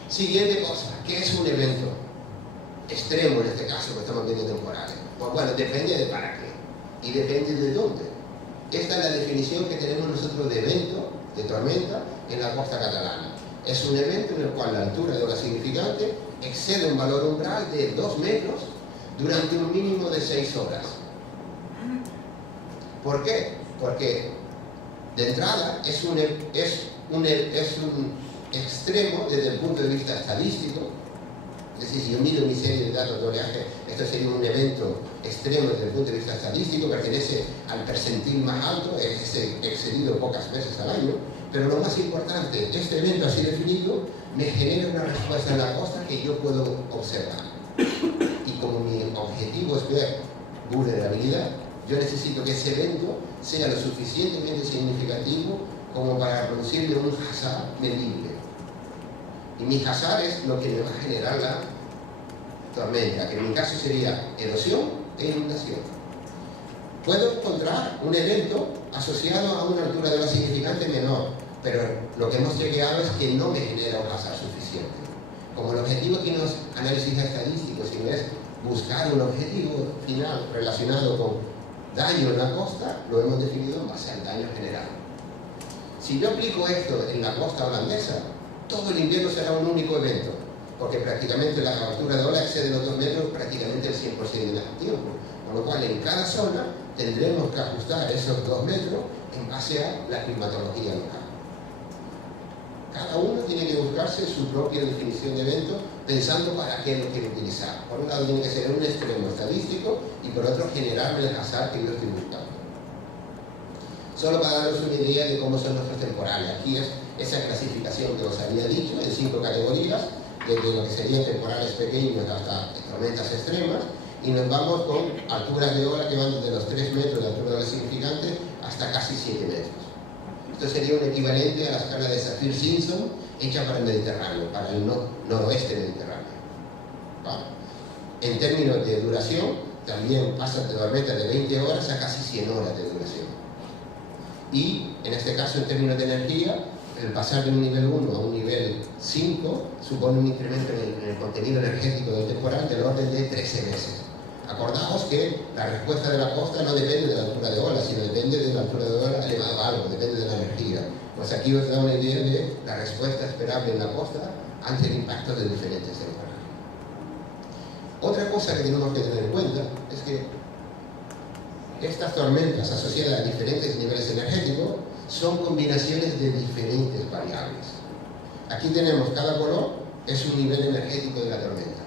Siguiente cosa, ¿qué es un evento extremo en este caso que estamos viendo temporales? Pues bueno, depende de para qué y depende de dónde. Esta es la definición que tenemos nosotros de evento, de tormenta, en la costa catalana. Es un evento en el cual la altura de ola significante excede un valor umbral de 2 metros durante un mínimo de 6 horas. ¿Por qué? Porque de entrada es un extremo desde el punto de vista estadístico. Es decir, si yo mido mi serie de datos de oleaje, esto sería un evento extremo desde el punto de vista estadístico, pertenece al percentil más alto, es excedido pocas veces al año, pero lo más importante, este evento así definido me genera una respuesta en la costa que yo puedo observar. Y como mi objetivo es ver vulnerabilidad, yo necesito que ese evento sea lo suficientemente significativo como para producirme un hazard medible. Y mi hazard es lo que me va a generar la tormenta, que en mi caso sería erosión e inundación. Puedo encontrar un evento asociado a una altura de ola significante menor, pero lo que hemos chequeado es que no me genera un hazard suficiente. Como el objetivo aquí no es análisis estadístico, sino es buscar un objetivo final relacionado con daño en la costa, lo hemos definido en base al daño generado. Si yo aplico esto en la costa holandesa, todo el invierno será un único evento, porque prácticamente la altura de ola excede los 2 metros prácticamente el 100% del tiempo. Con lo cual, en cada zona tendremos que ajustar esos 2 metros en base a la climatología local. Cada uno tiene que buscarse su propia definición de evento pensando para qué lo quiere utilizar. Por un lado tiene que ser un extremo estadístico y por otro generarme el hazard que yo estoy buscando. Solo para daros una idea de cómo son nuestros temporales. Aquí es esa clasificación que os había dicho en 5 categorías, desde lo que serían temporales pequeños hasta tormentas extremas, y nos vamos con alturas de ola que van desde los 3 metros de altura de ola significante hasta casi 7 metros. Esto sería un equivalente a la escala de Saffir-Simpson hecha para el Mediterráneo, para el noroeste mediterráneo. ¿Vale? En términos de duración, también pasa de tormentas de 20 horas a casi 100 horas de duración. Y, en este caso, en términos de energía, el pasar de un nivel 1 a un nivel 5 supone un incremento en el contenido energético del temporal del orden de 13 meses. Acordaos que la respuesta de la costa no depende de la altura de ola, sino depende de la altura de ola elevado a algo, depende de la energía. Pues aquí os da una idea de la respuesta esperable en la costa ante el impacto de diferentes temporales. Otra cosa que tenemos que tener en cuenta es que estas tormentas asociadas a diferentes niveles energéticos son combinaciones de diferentes variables. Aquí tenemos cada color, es un nivel energético de la tormenta.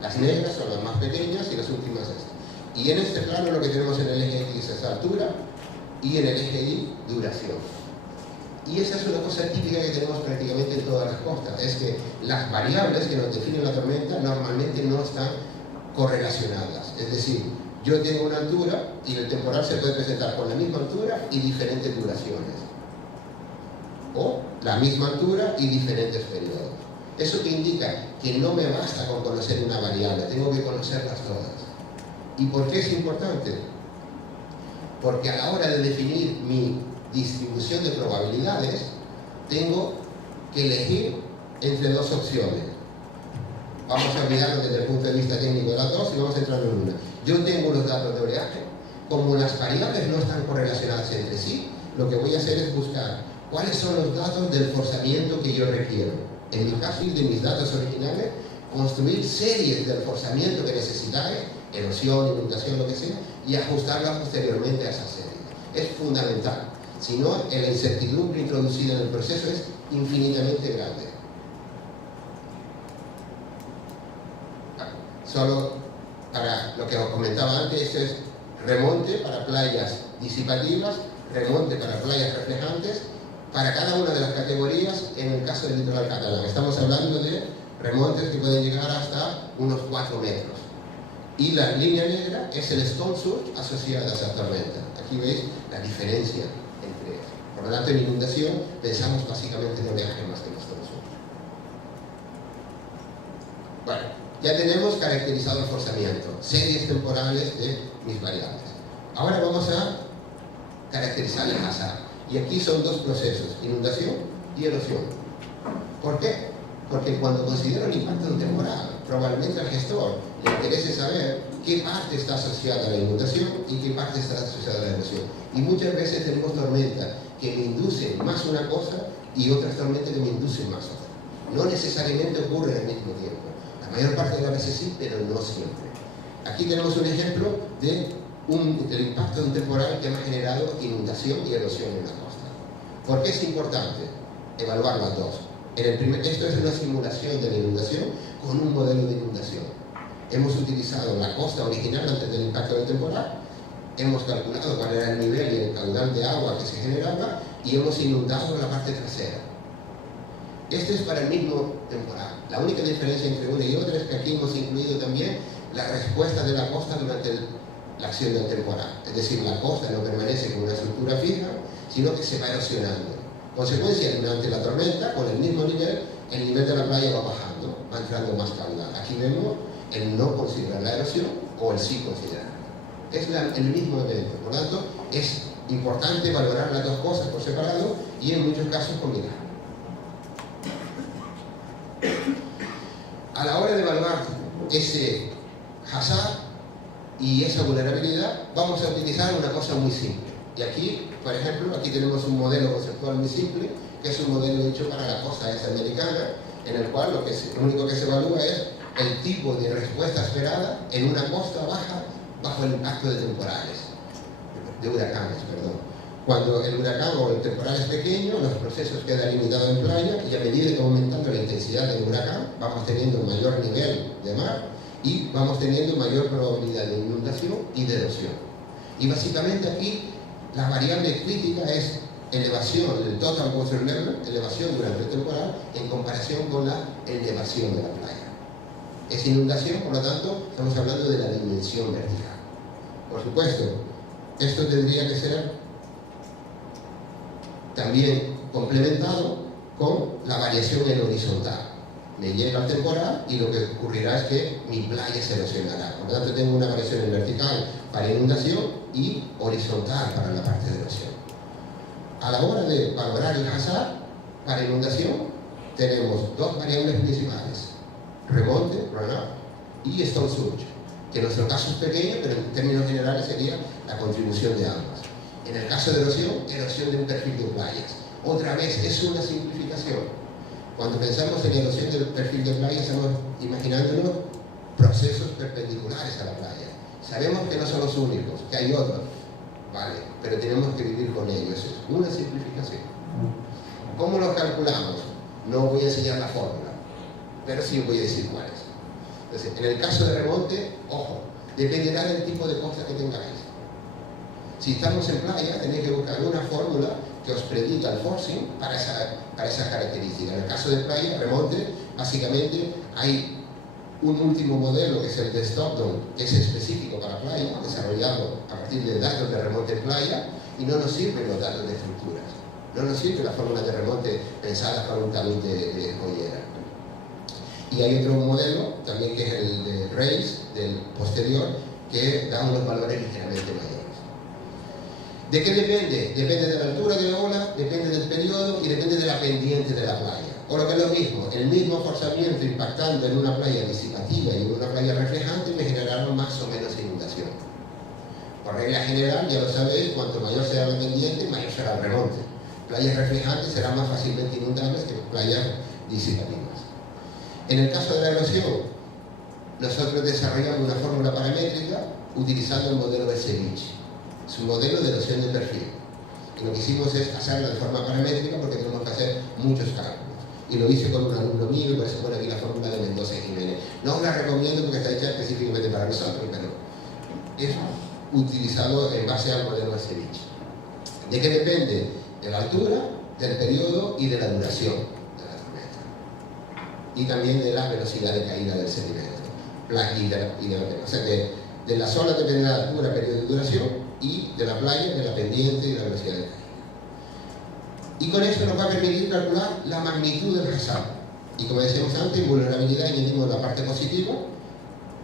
Las negras son las más pequeñas y las últimas estas. Y en este plano lo que tenemos en el eje X es altura y en el eje Y duración. Y esa es una cosa típica que tenemos prácticamente en todas las costas, es que las variables que nos definen la tormenta normalmente no están correlacionadas. Es decir, yo tengo una altura y el temporal se puede presentar con la misma altura y diferentes duraciones. O la misma altura y diferentes periodos. ¿Eso que indica? Que no me basta con conocer una variable, tengo que conocerlas todas. ¿Y por qué es importante? Porque a la hora de definir mi distribución de probabilidades, tengo que elegir entre 2 opciones. Vamos a olvidarnos desde el punto de vista técnico de las dos y vamos a entrar en una. Yo tengo los datos de oleaje. Como las variables no están correlacionadas entre sí, lo que voy a hacer es buscar cuáles son los datos del forzamiento que yo requiero. En mi caso y de mis datos originales, construir series del forzamiento que necesitáis, erosión, inundación, lo que sea, y ajustarlas posteriormente a esas series. Es fundamental. Si no, la incertidumbre introducida en el proceso es infinitamente grande. Solo para lo que os comentaba antes, esto es remonte para playas disipativas, remonte para playas reflejantes, para cada una de las categorías en el caso del litoral catalán. Estamos hablando de remontes que pueden llegar hasta unos 4 metros. Y la línea negra es el storm surge asociada a esa tormenta. Aquí veis la diferencia entre ellos. Por lo tanto, en inundación pensamos básicamente en oleaje más que en storm surge. Bueno, ya tenemos caracterizado el forzamiento, series temporales de mis variables. Ahora vamos a caracterizar el hazard. Y aquí son 2 procesos, inundación y erosión. ¿Por qué? Porque cuando considero el impacto de un temporal, probablemente al gestor le interese saber qué parte está asociada a la inundación y qué parte está asociada a la erosión. Y muchas veces tenemos tormentas que me inducen más una cosa y otras tormentas que me inducen más otra. No necesariamente ocurre al mismo tiempo. La mayor parte de las veces sí, pero no siempre. Aquí tenemos un ejemplo del impacto de un temporal que me ha generado inundación y erosión en la costa. ¿Por qué es importante evaluar las dos? Esto es una simulación de la inundación con un modelo de inundación. Hemos utilizado la costa original antes del impacto del temporal, hemos calculado cuál era el nivel y el caudal de agua que se generaba y hemos inundado la parte trasera. Este es para el mismo temporal. La única diferencia entre una y otra es que aquí hemos incluido también la respuesta de la costa durante la acción del temporal. Es decir, la costa no permanece con una estructura fija, sino que se va erosionando. Consecuencia, durante la tormenta, con el mismo nivel, el nivel de la playa va bajando, va entrando más caudal. Aquí vemos el no considerar la erosión o el sí considerar. Es el mismo evento. Por lo tanto, es importante valorar las dos cosas por separado y en muchos casos combinar. A la hora de evaluar ese hazard y esa vulnerabilidad, vamos a utilizar una cosa muy simple. Y aquí, por ejemplo, aquí tenemos un modelo conceptual muy simple, que es un modelo hecho para la costa este americana, en el cual lo único que se evalúa es el tipo de respuesta esperada en una costa baja bajo el impacto de temporales, de huracanes, perdón. Cuando el huracán o el temporal es pequeño, los procesos quedan limitados en playa y a medida que va aumentando la intensidad del huracán, vamos teniendo mayor nivel de mar y vamos teniendo mayor probabilidad de inundación y de erosión. Y básicamente aquí la variable crítica es elevación, el total water level, elevación durante el temporal en comparación con la elevación de la playa. Es inundación, por lo tanto, estamos hablando de la dimensión vertical. Por supuesto, esto tendría que ser también complementado con la variación en horizontal. Me llega el temporal y lo que ocurrirá es que mi playa se erosionará. Por lo tanto, tengo una variación en vertical para inundación y horizontal para la parte de erosión. A la hora de valorar el hazard para inundación, tenemos dos variables principales: remonte, runoff, y stone surge, que en nuestro caso es pequeño, pero en términos generales sería la contribución de ambas. En el caso de erosión, erosión de un perfil de playas. Otra vez, es una simplificación. Cuando pensamos en erosión del perfil de playas, estamos imaginándonos procesos perpendiculares a la playa. Sabemos que no son los únicos, que hay otros, vale, pero tenemos que vivir con ellos. Es una simplificación. ¿Cómo lo calculamos? No voy a enseñar la fórmula, pero sí voy a decir cuál es. Entonces, en el caso de remonte, ojo, dependerá del tipo de costa que tengáis. Si estamos en playa, tenéis que buscar una fórmula que os predica el forcing para esa característica. En el caso de playa, remonte, básicamente hay un último modelo que es el de Stockton, que es específico para playa, desarrollado a partir de datos de remonte en playa, y no nos sirven los datos de estructuras. No nos sirve la fórmula de remonte pensada para un talud de joyera. Y hay otro modelo, también que es el de Race, del posterior, que da unos valores ligeramente mayores. ¿De qué depende? Depende de la altura de la ola, depende del periodo y depende de la pendiente de la playa. O lo que es lo mismo, el mismo forzamiento impactando en una playa disipativa y en una playa reflejante me generará más o menos inundación. Por regla general, ya lo sabéis, cuanto mayor sea la pendiente, mayor será el remonte. Playas reflejantes serán más fácilmente inundables que playas disipativas. En el caso de la erosión, nosotros desarrollamos una fórmula paramétrica utilizando el modelo de Sevich. Es un modelo de erosión de perfil. Y lo que hicimos es hacerla de forma paramétrica porque tenemos que hacer muchos cálculos. Y lo hice con un alumno mío, y por eso pone aquí la fórmula de Mendoza y Jiménez. No os la recomiendo porque está hecha específicamente para nosotros, pero es utilizado en base al modelo de Sevich. ¿De qué depende? De la altura, del periodo y de la duración de la tormenta. Y también de la velocidad de caída del sedimento. O sea que de las olas depende de la altura, periodo y duración, y de la playa, de la pendiente y de la velocidad de caída. Y con esto nos va a permitir calcular la magnitud del hazard. Y como decíamos antes, en vulnerabilidad añadimos la parte positiva.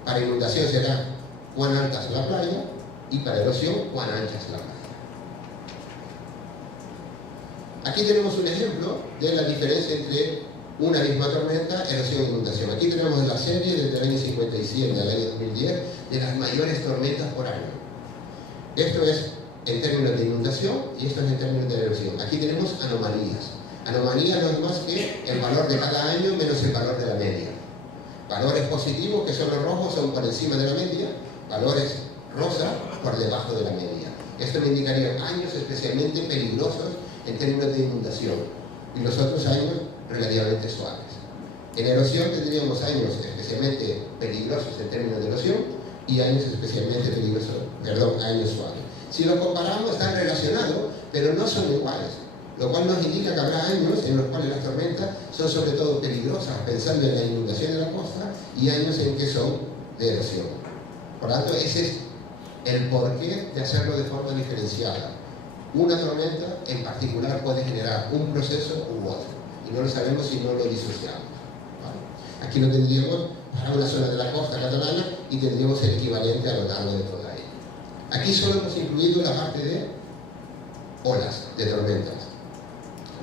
Para inundación será cuán alta es la playa, y para erosión cuán ancha es la playa. Aquí tenemos un ejemplo de la diferencia entre una misma tormenta, erosión e inundación. Aquí tenemos la serie desde el año 57 al año 2010 de las mayores tormentas por año. Esto es en términos de inundación y esto es en términos de erosión. Aquí tenemos anomalías. Anomalías no es más que el valor de cada año menos el valor de la media. Valores positivos, que son los rojos, son por encima de la media. Valores rosa, por debajo de la media. Esto me indicaría años especialmente peligrosos en términos de inundación y los otros años relativamente suaves. En erosión tendríamos años especialmente peligrosos en términos de erosión y años especialmente peligrosos, años suaves. Si los comparamos están relacionados, pero no son iguales, lo cual nos indica que habrá años en los cuales las tormentas son sobre todo peligrosas, pensando en la inundación de la costa, y años en que son de erosión. Por lo tanto, ese es el porqué de hacerlo de forma diferenciada. Una tormenta en particular puede generar un proceso u otro, y no lo sabemos si no lo disociamos. ¿Vale? Aquí lo tendríamos para una zona de la costa catalana y tendríamos el equivalente a lo largo de toda ella. Aquí solo hemos incluido la parte de olas, de tormentas.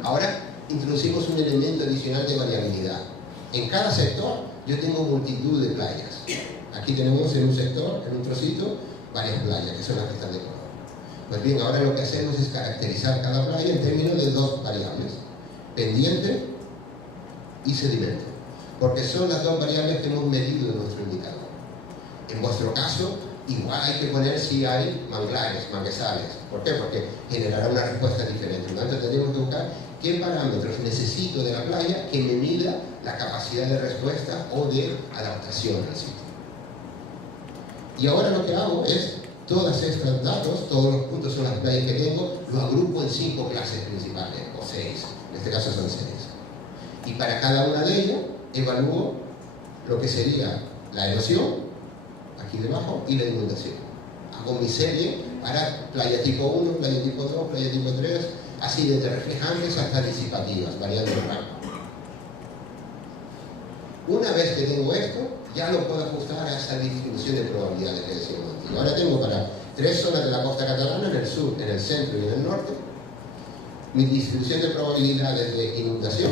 Ahora introducimos un elemento adicional de variabilidad. En cada sector yo tengo multitud de playas. Aquí tenemos en un sector, en un trocito, varias playas, que son las que están de color. Pues bien, ahora lo que hacemos es caracterizar cada playa en términos de dos variables: pendiente y sedimento, porque son las dos variables que hemos medido en nuestro indicador. En vuestro caso, igual hay que poner si hay manglares, manguezales. ¿Por qué? Porque generará una respuesta diferente. Por lo tanto, tenemos que buscar qué parámetros necesito de la playa que me mida la capacidad de respuesta o de adaptación al sitio. Y ahora lo que hago es, todos estos datos, todos los puntos son las playas que tengo, lo agrupo en 5 clases principales, o 6, en este caso son 6. Y para cada una de ellas, evalúo lo que sería la erosión, aquí debajo, y la inundación. Hago mi serie para playa tipo 1, playa tipo 2, playa tipo 3, así desde reflejantes hasta disipativas, variando el rango. Una vez que tengo esto, ya lo puedo ajustar a esa distribución de probabilidades que decíamos antes. Y ahora tengo para 3 zonas de la costa catalana, en el sur, en el centro y en el norte, mi distribución de probabilidades de inundación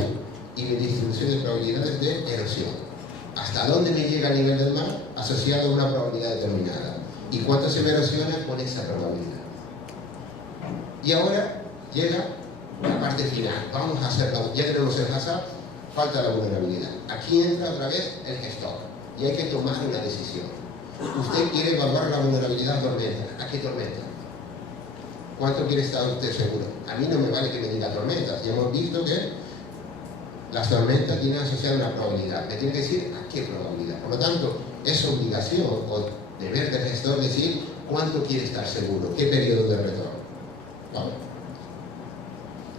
y mi distribución de probabilidades de erosión. Hasta dónde me llega a nivel del mar asociado a una probabilidad determinada. Y cuánto se me erosiona con esa probabilidad. Y ahora llega la parte final. Vamos a hacerla. Ya tenemos el hazard, falta la vulnerabilidad. Aquí entra otra vez el gestor. Y hay que tomar una decisión. Usted quiere evaluar la vulnerabilidad a tormenta. ¿A qué tormenta? ¿Cuánto quiere estar usted seguro? A mí no me vale que me diga tormentas. Ya hemos visto que las tormentas tienen asociada una probabilidad. Me tiene que decir a qué probabilidad. Por lo tanto, es obligación o deber del gestor decir cuánto quiere estar seguro, qué periodo de retorno. ¿Vale?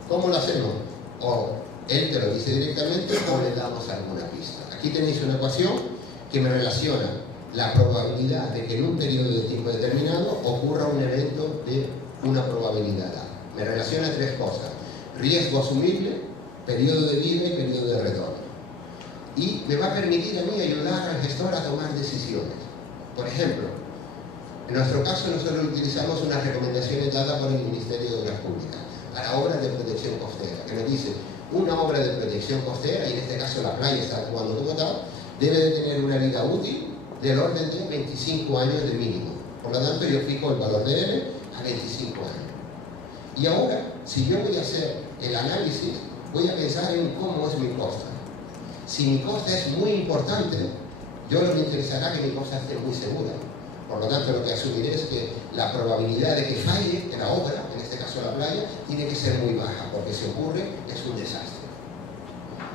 ¿Cómo lo hacemos? O él te lo dice directamente o le damos alguna pista. Aquí tenéis una ecuación que me relaciona la probabilidad de que en un periodo de tiempo determinado ocurra un evento de una probabilidad A. Me relaciona 3 cosas: riesgo asumible, periodo de vida y periodo de retorno. Y me va a permitir a mí ayudar al gestor a tomar decisiones. Por ejemplo, en nuestro caso nosotros utilizamos unas recomendaciones dadas por el Ministerio de Obras Públicas para obras de protección costera, que nos dice una obra de protección costera, y en este caso la playa está actuando como tal, debe de tener una vida útil del orden de 25 años de mínimo. Por lo tanto, yo fijo el valor de N a 25 años. Y ahora, si yo voy a hacer el análisis, voy a pensar en cómo es mi costa. Si mi costa es muy importante, yo no me interesará que mi costa esté muy segura. Por lo tanto, lo que asumiré es que la probabilidad de que falle en la obra, en este caso la playa, tiene que ser muy baja, porque si ocurre es un desastre.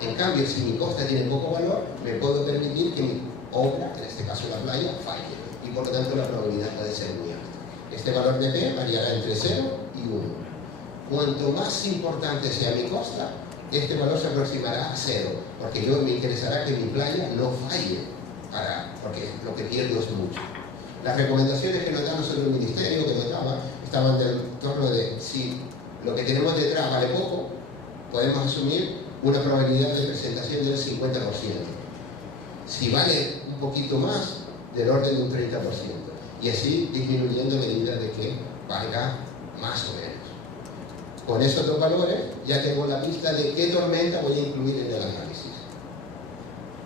En cambio, si mi costa tiene poco valor, me puedo permitir que mi obra, en este caso la playa, falle. Y por lo tanto la probabilidad puede ser muy alta. Este valor de P variará entre 0 y 1. Cuanto más importante sea mi costa, este valor se aproximará a 0, porque yo me interesará que mi playa no falle, porque lo que pierdo es mucho. Las recomendaciones que nos da nosotros el Ministerio, que nos daba, estaban del torno de si lo que tenemos detrás vale poco, podemos asumir una probabilidad de presentación del 50%. Si vale un poquito más, del orden de un 30%. Y así disminuyendo a medida de que valga más o menos. Con esos dos valores ya tengo la pista de qué tormenta voy a incluir en el análisis.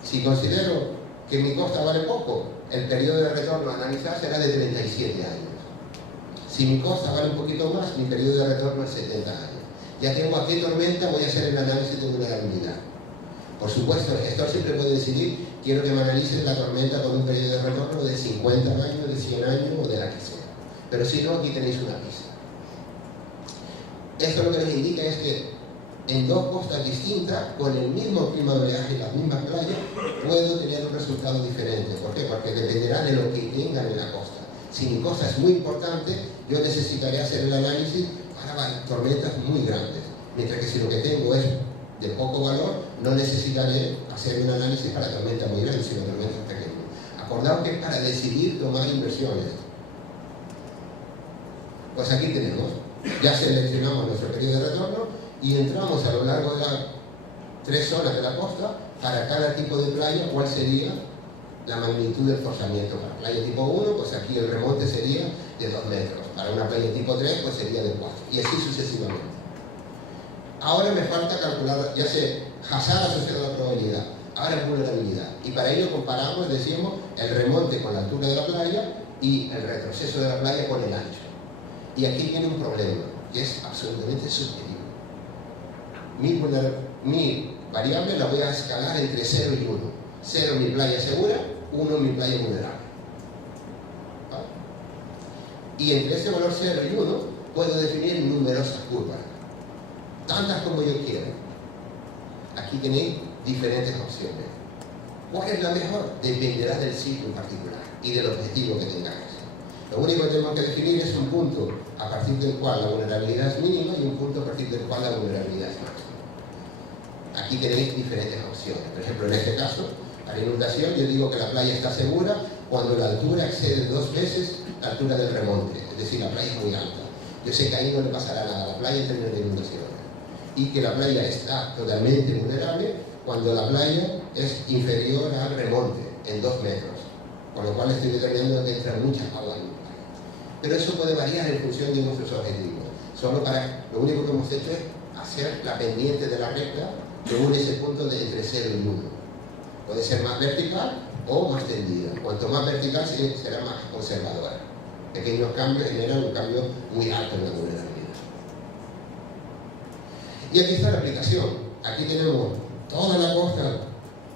Si considero que mi costa vale poco, el periodo de retorno a analizar será de 37 años. Si mi costa vale un poquito más, mi periodo de retorno es 70 años. Ya tengo a qué tormenta voy a hacer el análisis de vulnerabilidad. Por supuesto, el gestor siempre puede decidir, quiero que me analice la tormenta con un periodo de retorno de 50 años, de 100 años o de la que sea. Pero si no, aquí tenéis una pista. Esto lo que nos indica es que en dos costas distintas, con el mismo clima de oleaje y las mismas playas, puedo tener un resultado diferente. ¿Por qué? Porque dependerá de lo que tengan en la costa. Si mi costa es muy importante, yo necesitaré hacer el análisis para tormentas muy grandes. Mientras que si lo que tengo es de poco valor, no necesitaré hacer un análisis para tormentas muy grandes, sino tormentas pequeñas. Acordaos que es para decidir tomar inversiones. Pues aquí tenemos, ya seleccionamos nuestro periodo de retorno y entramos a lo largo de las 3 zonas de la costa para cada tipo de playa, cuál sería la magnitud del forzamiento. Para playa tipo 1, pues aquí el remonte sería de 2 metros. Para una playa tipo 3, pues sería de 4. Y así sucesivamente. Ahora me falta calcular, ya sé, hazard asociado a la probabilidad. Ahora vulnerabilidad. Y para ello comparamos, decimos, el remonte con la altura de la playa y el retroceso de la playa con el ancho. Y aquí viene un problema, que es absolutamente subjetivo. Mi variable la voy a escalar entre 0 y 1. 0 mi playa segura, 1 mi playa vulnerable. ¿Vale? Y entre ese valor 0 y 1 puedo definir numerosas curvas, tantas como yo quiera. Aquí tenéis diferentes opciones. ¿Cuál es la mejor? Dependerá del sitio en particular y del objetivo que tengáis. Lo único que tenemos que definir es un punto a partir del cual la vulnerabilidad es mínima y un punto a partir del cual la vulnerabilidad es máxima. Aquí tenéis diferentes opciones. Por ejemplo, en este caso, para inundación, yo digo que la playa está segura cuando la altura excede 2 veces la altura del remonte, es decir, la playa es muy alta. Yo sé que ahí no le pasará nada a la playa en términos de inundación. Y que la playa está totalmente vulnerable cuando la playa es inferior al remonte, en 2 metros. Con lo cual estoy determinando que entra mucha agua en la playa. Pero eso puede variar en función de nuestros objetivos. Lo único que hemos hecho es hacer la pendiente de la recta que une ese punto de entre 0 y 1. Puede ser más vertical o más tendida. Cuanto más vertical será más conservadora. Pequeños cambios generan un cambio muy alto en la vulnerabilidad. Y aquí está la aplicación. Aquí tenemos toda la costa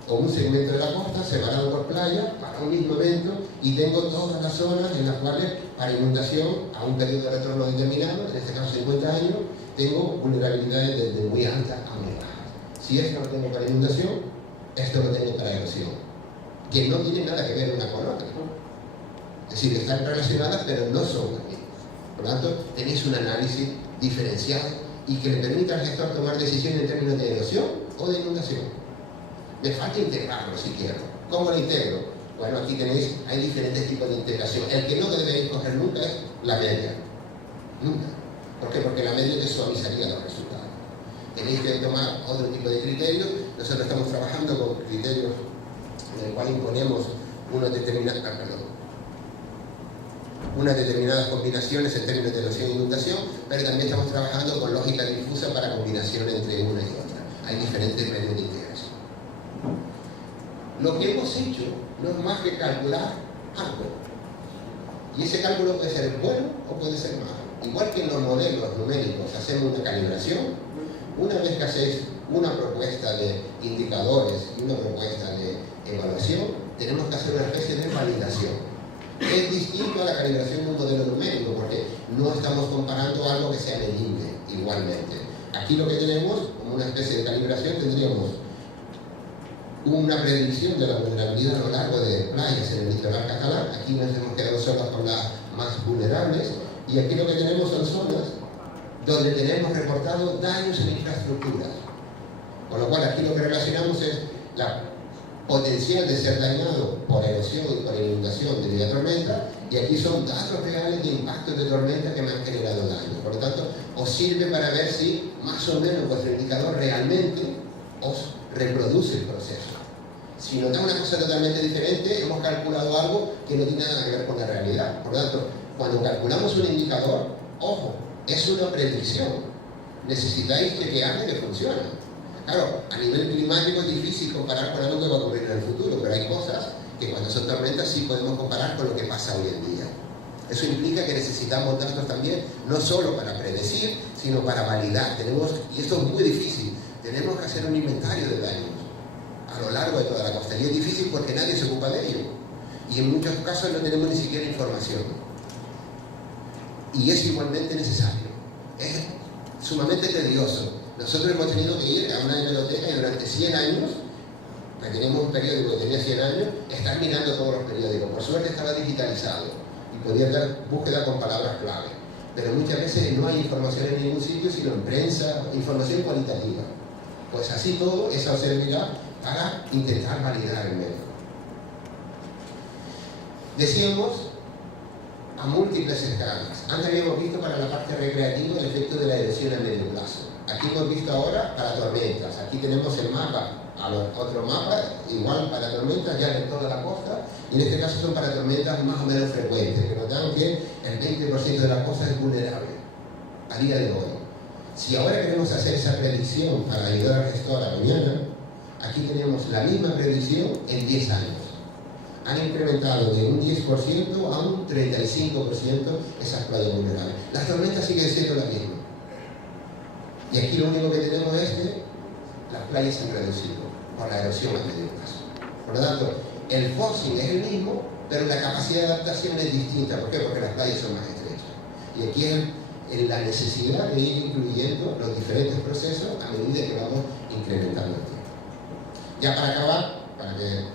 o un segmento de la costa separado por playa para un mismo evento y tengo todas las zonas en las cuales para inundación a un periodo de retorno determinado, en este caso 50 años, tengo vulnerabilidades desde muy altas a muy bajas. Si esto lo tengo para inundación, esto lo tengo para erosión, que no tiene nada que ver una con otra, ¿no? Es decir, están relacionadas pero no son las mismas. Por lo tanto, tenéis un análisis diferenciado y que le permita al gestor tomar decisiones en términos de erosión o de inundación. Me falta integrarlo si quiero. ¿Cómo lo integro? Bueno, aquí tenéis, hay diferentes tipos de integración. El que no debéis coger nunca es la media. Nunca. ¿Por qué? Porque la media te suavizaría los resultados. Tenéis que tomar otro tipo de criterios. Nosotros estamos trabajando con criterios en el cual imponemos unas determinadas combinaciones en términos de erosión e inundación, pero también estamos trabajando con lógica difusa para combinación entre una y otra. Hay diferentes medios de integración. Lo que hemos hecho no es más que calcular algo. Y ese cálculo puede ser bueno o puede ser malo. Igual que en los modelos numéricos hacemos una calibración, una vez que hacéis una propuesta de indicadores y una propuesta de evaluación, tenemos que hacer una especie de validación. Es distinto a la calibración de un modelo numérico, porque no estamos comparando algo que sea medible igualmente. Aquí lo que tenemos, como una especie de calibración, tendríamos una predicción de la vulnerabilidad a lo largo de playas en el litoral catalán. Aquí nos hemos quedado solas con las más vulnerables, y aquí lo que tenemos son zonas donde tenemos reportado daños en infraestructuras. Con lo cual aquí lo que relacionamos es la potencial de ser dañado por erosión y por inundación debido a tormenta, y aquí son datos reales de impactos de tormenta que me han generado daño. Por lo tanto, os sirve para ver si más o menos vuestro indicador realmente os reproduce el proceso. Si nos da una cosa totalmente diferente, hemos calculado algo que no tiene nada que ver con la realidad. Por lo tanto, cuando calculamos un indicador, ojo, es una predicción. Necesitáis chequear que funciona. Claro, a nivel climático es difícil comparar con algo que va a ocurrir en el futuro, pero hay cosas que cuando son tormentas sí podemos comparar con lo que pasa hoy en día. Eso implica que necesitamos datos también, no solo para predecir, sino para validar. Y esto es muy difícil, tenemos que hacer un inventario de daños a lo largo de toda la costa. Y es difícil porque nadie se ocupa de ello. Y en muchos casos no tenemos ni siquiera información. Y es igualmente necesario. Es sumamente tedioso. Nosotros hemos tenido que ir a una biblioteca y durante 100 años, que teníamos un periódico que tenía 100 años, estar mirando todos los periódicos. Por suerte estaba digitalizado y podía dar búsqueda con palabras clave. Pero muchas veces no hay información en ningún sitio, sino en prensa, información cualitativa. Pues así todo, eso os servirá para intentar validar el método. Decíamos a múltiples escalas. Antes habíamos visto para la parte recreativa el efecto de la erosión a medio plazo. Aquí hemos visto ahora para tormentas. Aquí tenemos el mapa, otro mapa, igual para tormentas ya en toda la costa, y en este caso son para tormentas más o menos frecuentes, que notamos que el 20% de la costa es vulnerable a día de hoy. Si ahora queremos hacer esa predicción para ayudar al gestor a mañana, aquí tenemos la misma predicción en 10 años. Han incrementado de un 10% a un 35% esas playas vulnerables. Las tormentas siguen siendo las mismas. Y aquí lo único que tenemos es que las playas se han reducido por la erosión a medio plazo. Por lo tanto, el fósil es el mismo, pero la capacidad de adaptación es distinta. ¿Por qué? Porque las playas son más estrechas. Y aquí es la necesidad de ir incluyendo los diferentes procesos a medida que vamos incrementando el tiempo. Ya para acabar, para que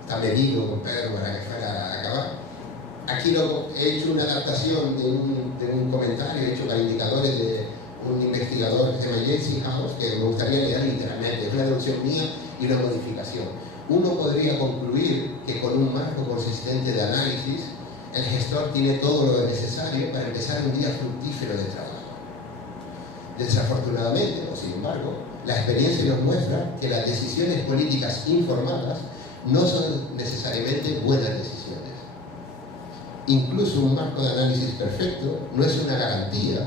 está medido con Pedro para que fuera a acabar, aquí he hecho una adaptación de un comentario hecho para indicadores de un investigador que se llama Jesse House, que me gustaría leer literalmente, es una traducción mía y una modificación. Uno podría concluir que con un marco consistente de análisis, el gestor tiene todo lo necesario para empezar un día fructífero de trabajo. Desafortunadamente, o sin embargo, la experiencia nos muestra que las decisiones políticas informadas no son necesariamente buenas decisiones. Incluso un marco de análisis perfecto no es una garantía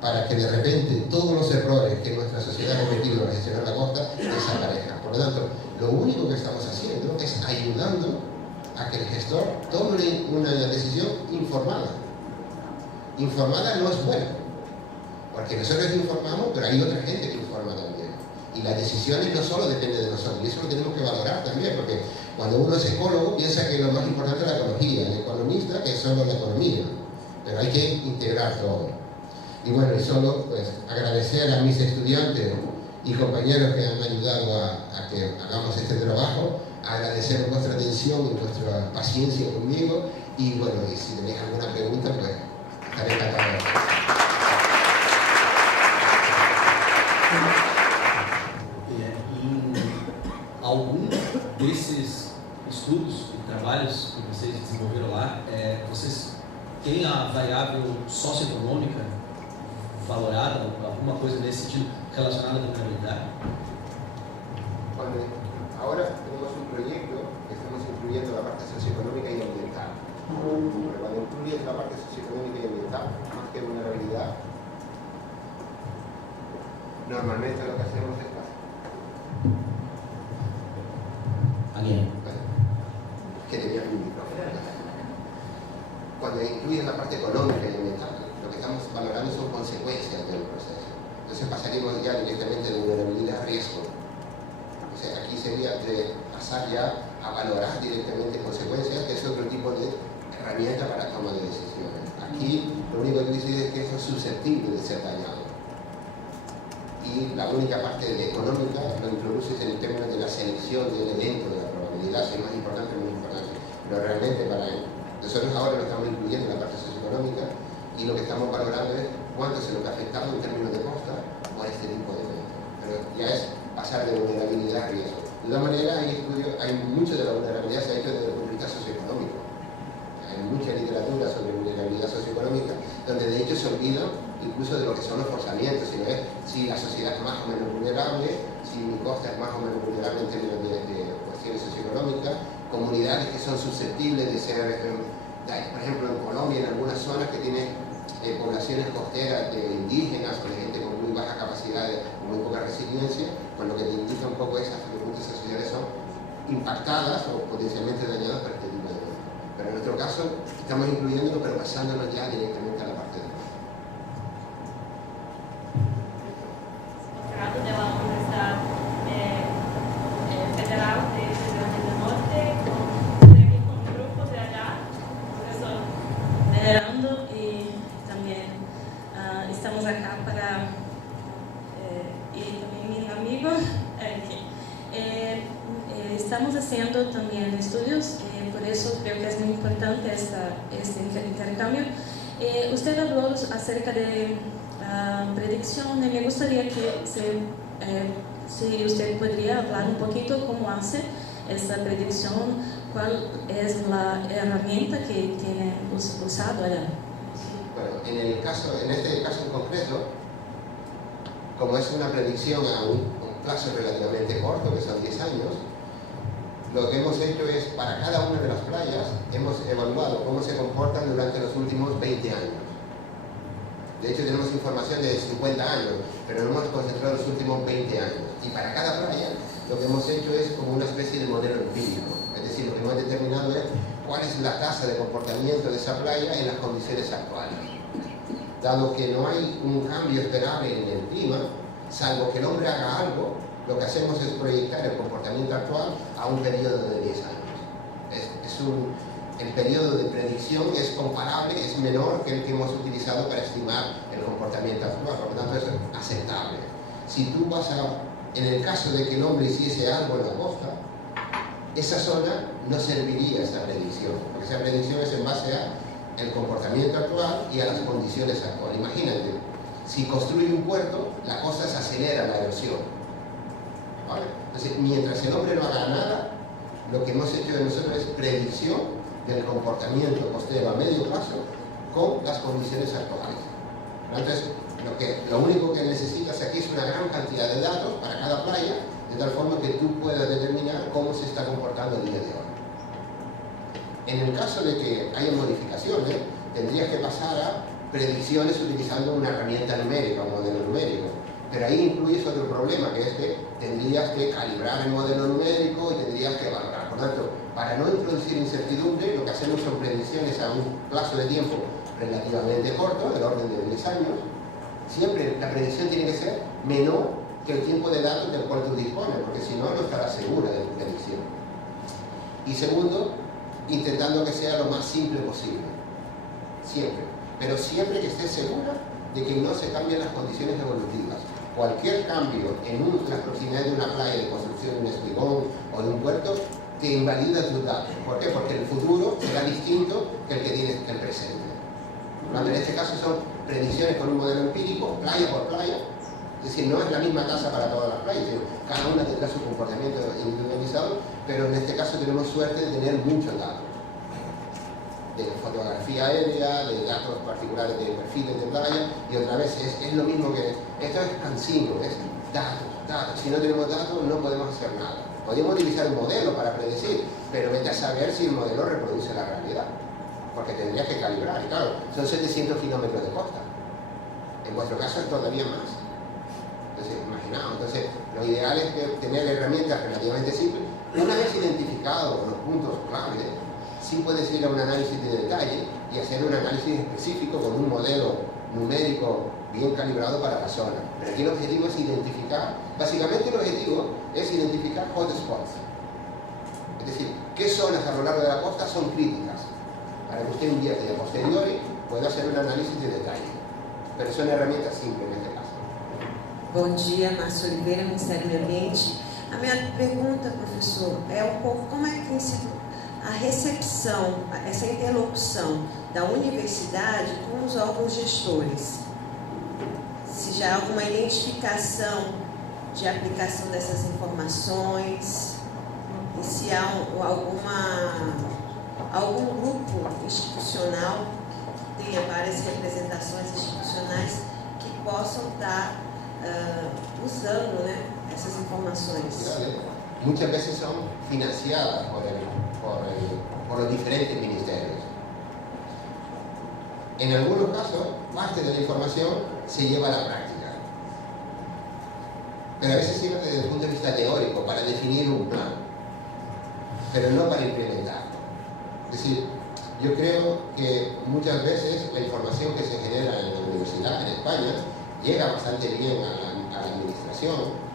para que de repente todos los errores que nuestra sociedad ha cometido al gestionar la costa desaparezcan. Por lo tanto, lo único que estamos haciendo es ayudando a que el gestor tome una decisión informada. Informada no es buena, porque nosotros informamos, pero hay otra gente que informa también. Y las decisiones no solo dependen de nosotros, y eso lo tenemos que valorar también, porque cuando uno es ecólogo piensa que lo más importante es la ecología, el economista que es solo la economía, pero hay que integrar todo. Y bueno, y solo pues agradecer a mis estudiantes y compañeros que han ayudado a que hagamos este trabajo, agradecer vuestra atención y vuestra paciencia conmigo, y bueno, y si tenéis alguna pregunta, pues estaré encantado. Em algum desses estudos e trabalhos que vocês desenvolveram lá, vocês têm a variável socioeconômica valorada, alguma coisa nesse sentido relacionada à vulnerabilidade? Ahora tenemos un proyecto que estamos incluyendo la parte socioeconómica y ambiental. Pero cuando incluyes la parte socioeconómica y ambiental, más que vulnerabilidad, normalmente lo que hacemos es que tenía un micrófono. Cuando incluyes la parte económica y ambiental, lo que estamos valorando son consecuencias del proceso. Entonces pasaríamos ya directamente de vulnerabilidad a riesgo. O sea, aquí sería de pasar ya a valorar directamente consecuencias, que es otro tipo de herramienta para toma de decisiones. Aquí lo único que dice es que eso es susceptible de ser dañado. Y la única parte de económica lo introduces en términos de la selección de elementos de la probabilidad, si es más importante o menos importante. Pero realmente nosotros ahora lo estamos incluyendo en la parte socioeconómica, y lo que estamos valorando es cuánto se nos ha afectado en términos de costa por este tipo de eventos. Pero ya es pasar de vulnerabilidad a riesgo. De todas maneras, hay mucho de la vulnerabilidad se ha hecho desde el punto de vista socioeconómico. Hay mucha literatura sobre vulnerabilidad socioeconómica, donde de hecho se olvida incluso de lo que son los forzamientos, sino es si la sociedad es más o menos vulnerable, si mi costa es más o menos vulnerable en términos de cuestiones socioeconómicas, comunidades que son susceptibles de ser, por ejemplo en Colombia, en algunas zonas que tienen poblaciones costeras de indígenas o de gente con muy baja capacidad, con muy poca resiliencia, pues lo que te indica un poco es hasta qué punto esas sociedades son impactadas o potencialmente dañadas por este tipo de eventos. Pero en nuestro caso estamos incluyéndolo, pero pasándonos ya directamente a la parte de de la Universidad Federal de Rio Grande do Norte, estoy aquí con un grupo de allá, profesor Venerando, y también estamos acá para, y también mi amigo, estamos haciendo también estudios, por eso creo que es muy importante este intercambio. Usted habló acerca de predicción, y me gustaría que si usted podría hablar un poquito cómo hace esa predicción, cuál es la herramienta que tiene usado allá. Bueno, en este caso en concreto, como es una predicción a un plazo relativamente corto, que son 10 años, lo que hemos hecho es, para cada una de las playas, hemos evaluado cómo se comportan durante los últimos 20 años. De hecho, tenemos información de 50 años, pero nos hemos concentrado en los últimos 20 años. Y para cada playa, lo que hemos hecho es como una especie de modelo empírico. Es decir, lo que hemos determinado es cuál es la tasa de comportamiento de esa playa en las condiciones actuales. Dado que no hay un cambio esperable en el clima, salvo que el hombre haga algo, lo que hacemos es proyectar el comportamiento actual a un periodo de 10 años. el periodo de predicción es comparable, es menor que el que hemos utilizado para estimar el comportamiento actual, por lo tanto es aceptable. Si tú vas a, en el caso de que el hombre hiciese algo en la costa, esa zona no serviría esa predicción, porque esa predicción es en base a el comportamiento actual y a las condiciones actuales. Imagínate, si construye un puerto, la costa se acelera la erosión. ¿Vale? Entonces, mientras el hombre no haga nada, lo que hemos hecho nosotros es predicción del comportamiento costero a medio plazo con las condiciones actuales. Entonces, lo único que necesitas aquí es una gran cantidad de datos para cada playa, de tal forma que tú puedas determinar cómo se está comportando el día de hoy. En el caso de que haya modificaciones, tendrías que pasar a predicciones utilizando una herramienta numérica, un modelo numérico. Pero ahí incluyes otro problema, que es que tendrías que calibrar el modelo numérico y tendrías que valorar. Por tanto, para no introducir incertidumbre, lo que hacemos son predicciones a un plazo de tiempo relativamente corto, del orden de 10 años. Siempre la predicción tiene que ser menor que el tiempo de datos del cual tú dispones, porque si no, no estarás segura de tu predicción. Y segundo, intentando que sea lo más simple posible. Siempre. Pero siempre que estés segura de que no se cambien las condiciones evolutivas. Cualquier cambio en las proximidades de una playa, de construcción de un espigón o de un puerto, te invalida tus datos. ¿Por qué? Porque el futuro será distinto que el que tienes que el presente. En este caso son predicciones con un modelo empírico, playa por playa. Es decir, no es la misma tasa para todas las playas, sino cada una tendrá su comportamiento individualizado, pero en este caso tenemos suerte de tener muchos datos. De fotografía aérea, de datos particulares de perfiles de playa, y otra vez es lo mismo que esto es cansino, es datos. Si no tenemos datos no podemos hacer nada. Podemos utilizar un modelo para predecir, pero vete a saber si el modelo reproduce la realidad, porque tendrías que calibrar, y claro, son 700 kilómetros de costa. En vuestro caso es todavía más. Entonces, imaginaos, lo ideal es tener herramientas relativamente simples. Una vez identificados los puntos clave, sí puedes ir a un análisis de detalle y hacer un análisis específico con un modelo numérico bien calibrado para la zona. Pero aquí el objetivo es identificar, básicamente el objetivo es identificar hotspots. Es decir, qué zonas a lo largo de la costa son críticas, para que usted invierta y a posteriori pueda hacer un análisis de detalle. Pero son herramientas simples en este caso. Bom dia, Márcia Oliveira, Ministério do Meio Ambiente. A minha pergunta, professor, é um pouco como é que a recepção, essa interlocução da universidade com os órgãos gestores. Se já há alguma identificação de aplicação dessas informações e se há algum grupo institucional que tenha várias representações institucionais que possam estar usando, né, essas informações. Muchas veces son financiadas por los diferentes ministerios. En algunos casos, parte de la información se lleva a la práctica, pero a veces sirve desde el punto de vista teórico para definir un plan, pero no para implementarlo. Es decir, yo creo que muchas veces la información que se genera en la universidad en España llega bastante bien a la administración,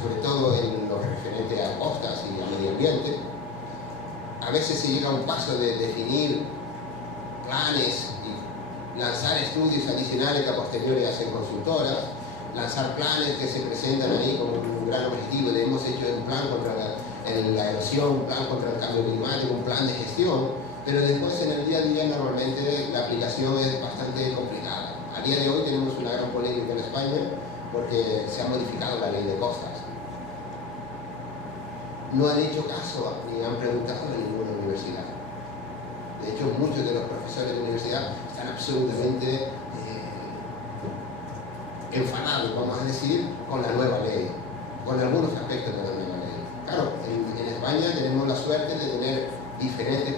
sobre todo en lo referente a costas y a medio ambiente. A veces se llega a un paso de definir planes y lanzar estudios adicionales que a posteriori hacen consultoras, lanzar planes que se presentan ahí como un gran objetivo de hemos hecho un plan contra la erosión, un plan contra el cambio climático, un plan de gestión, pero después en el día a día normalmente la aplicación es bastante complicada. A día de hoy tenemos una gran polémica en España porque se ha modificado la ley de costas. No han hecho caso ni han preguntado a ninguna universidad. De hecho, muchos de los profesores de universidad están absolutamente enfadados, vamos a decir, con la nueva ley, con algunos aspectos de la nueva ley. Claro, en España tenemos la suerte de tener diferentes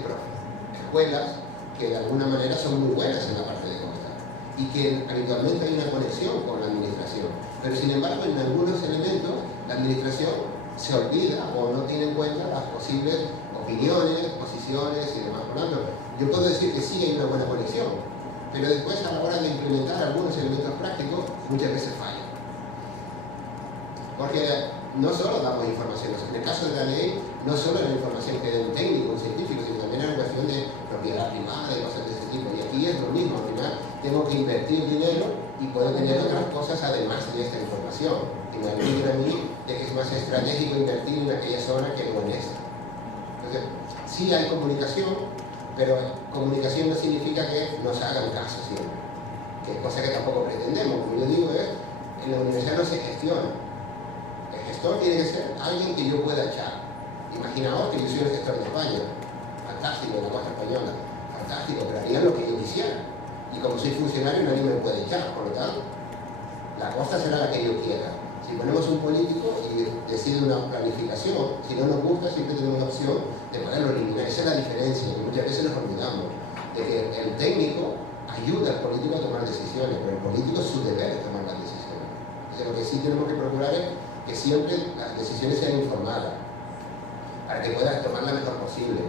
escuelas que de alguna manera son muy buenas en la parte de costa y que habitualmente hay una conexión con la administración. Pero sin embargo, en algunos elementos la administración se olvida o no tiene en cuenta las posibles opiniones, posiciones y demás. Por lo tanto, yo puedo decir que sí hay una buena conexión, pero después a la hora de implementar algunos elementos prácticos muchas veces falla. Porque no solo damos información, en el caso de la ley, no solo la información que da un técnico, un científico, sino también es una cuestión de propiedad privada y cosas de ese tipo. Y aquí es lo mismo, al final tengo que invertir dinero y puedo tener otras cosas además de esta información. Y me olvido a mí de que es más estratégico invertir en aquella zona que no en esta. Entonces, sí hay comunicación, pero comunicación no significa que nos hagan caso siempre, que es cosa que tampoco pretendemos. Como yo digo, en la universidad no se gestiona. El gestor tiene que ser alguien que yo pueda echar. Imaginaos que yo soy el gestor de España, fantástico, de la costa española, fantástico, pero haría lo que yo quisiera. Y como soy funcionario, nadie me puede echar, por lo tanto, la costa será la que yo quiera. Si ponemos un político y decide una planificación, si no nos gusta, siempre tenemos la opción de poderlo eliminar. Esa es la diferencia, que muchas veces nos olvidamos, de que el técnico ayuda al político a tomar decisiones, pero el político es su deber de tomar las decisiones. Entonces, lo que sí tenemos que procurar es que siempre las decisiones sean informadas, para que puedas tomar la mejor posible.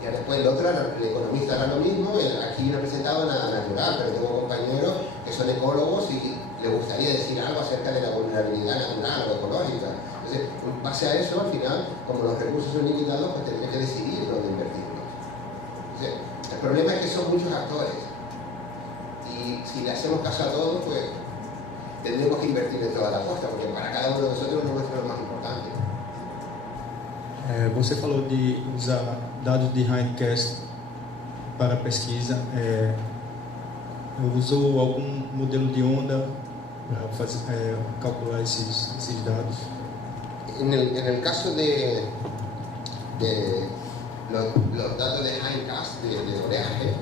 Y después el otro, el economista hará lo mismo. Aquí no he presentado nada natural, pero tengo compañeros que son ecólogos y les gustaría decir algo acerca de la vulnerabilidad natural o ecológica. Entonces, en base a eso, al final, como los recursos son limitados, pues tendré que decidir dónde invertirlos. Entonces, el problema es que son muchos actores. Y si le hacemos caso a todos, pues tendremos que invertir en toda la costa, porque para cada uno de nosotros no es lo más importante. Você falou de usar dados de Hindcast para pesquisa. Usou algum modelo de onda para calcular esses dados? En el caso de los datos de Hindcast, de oleaje,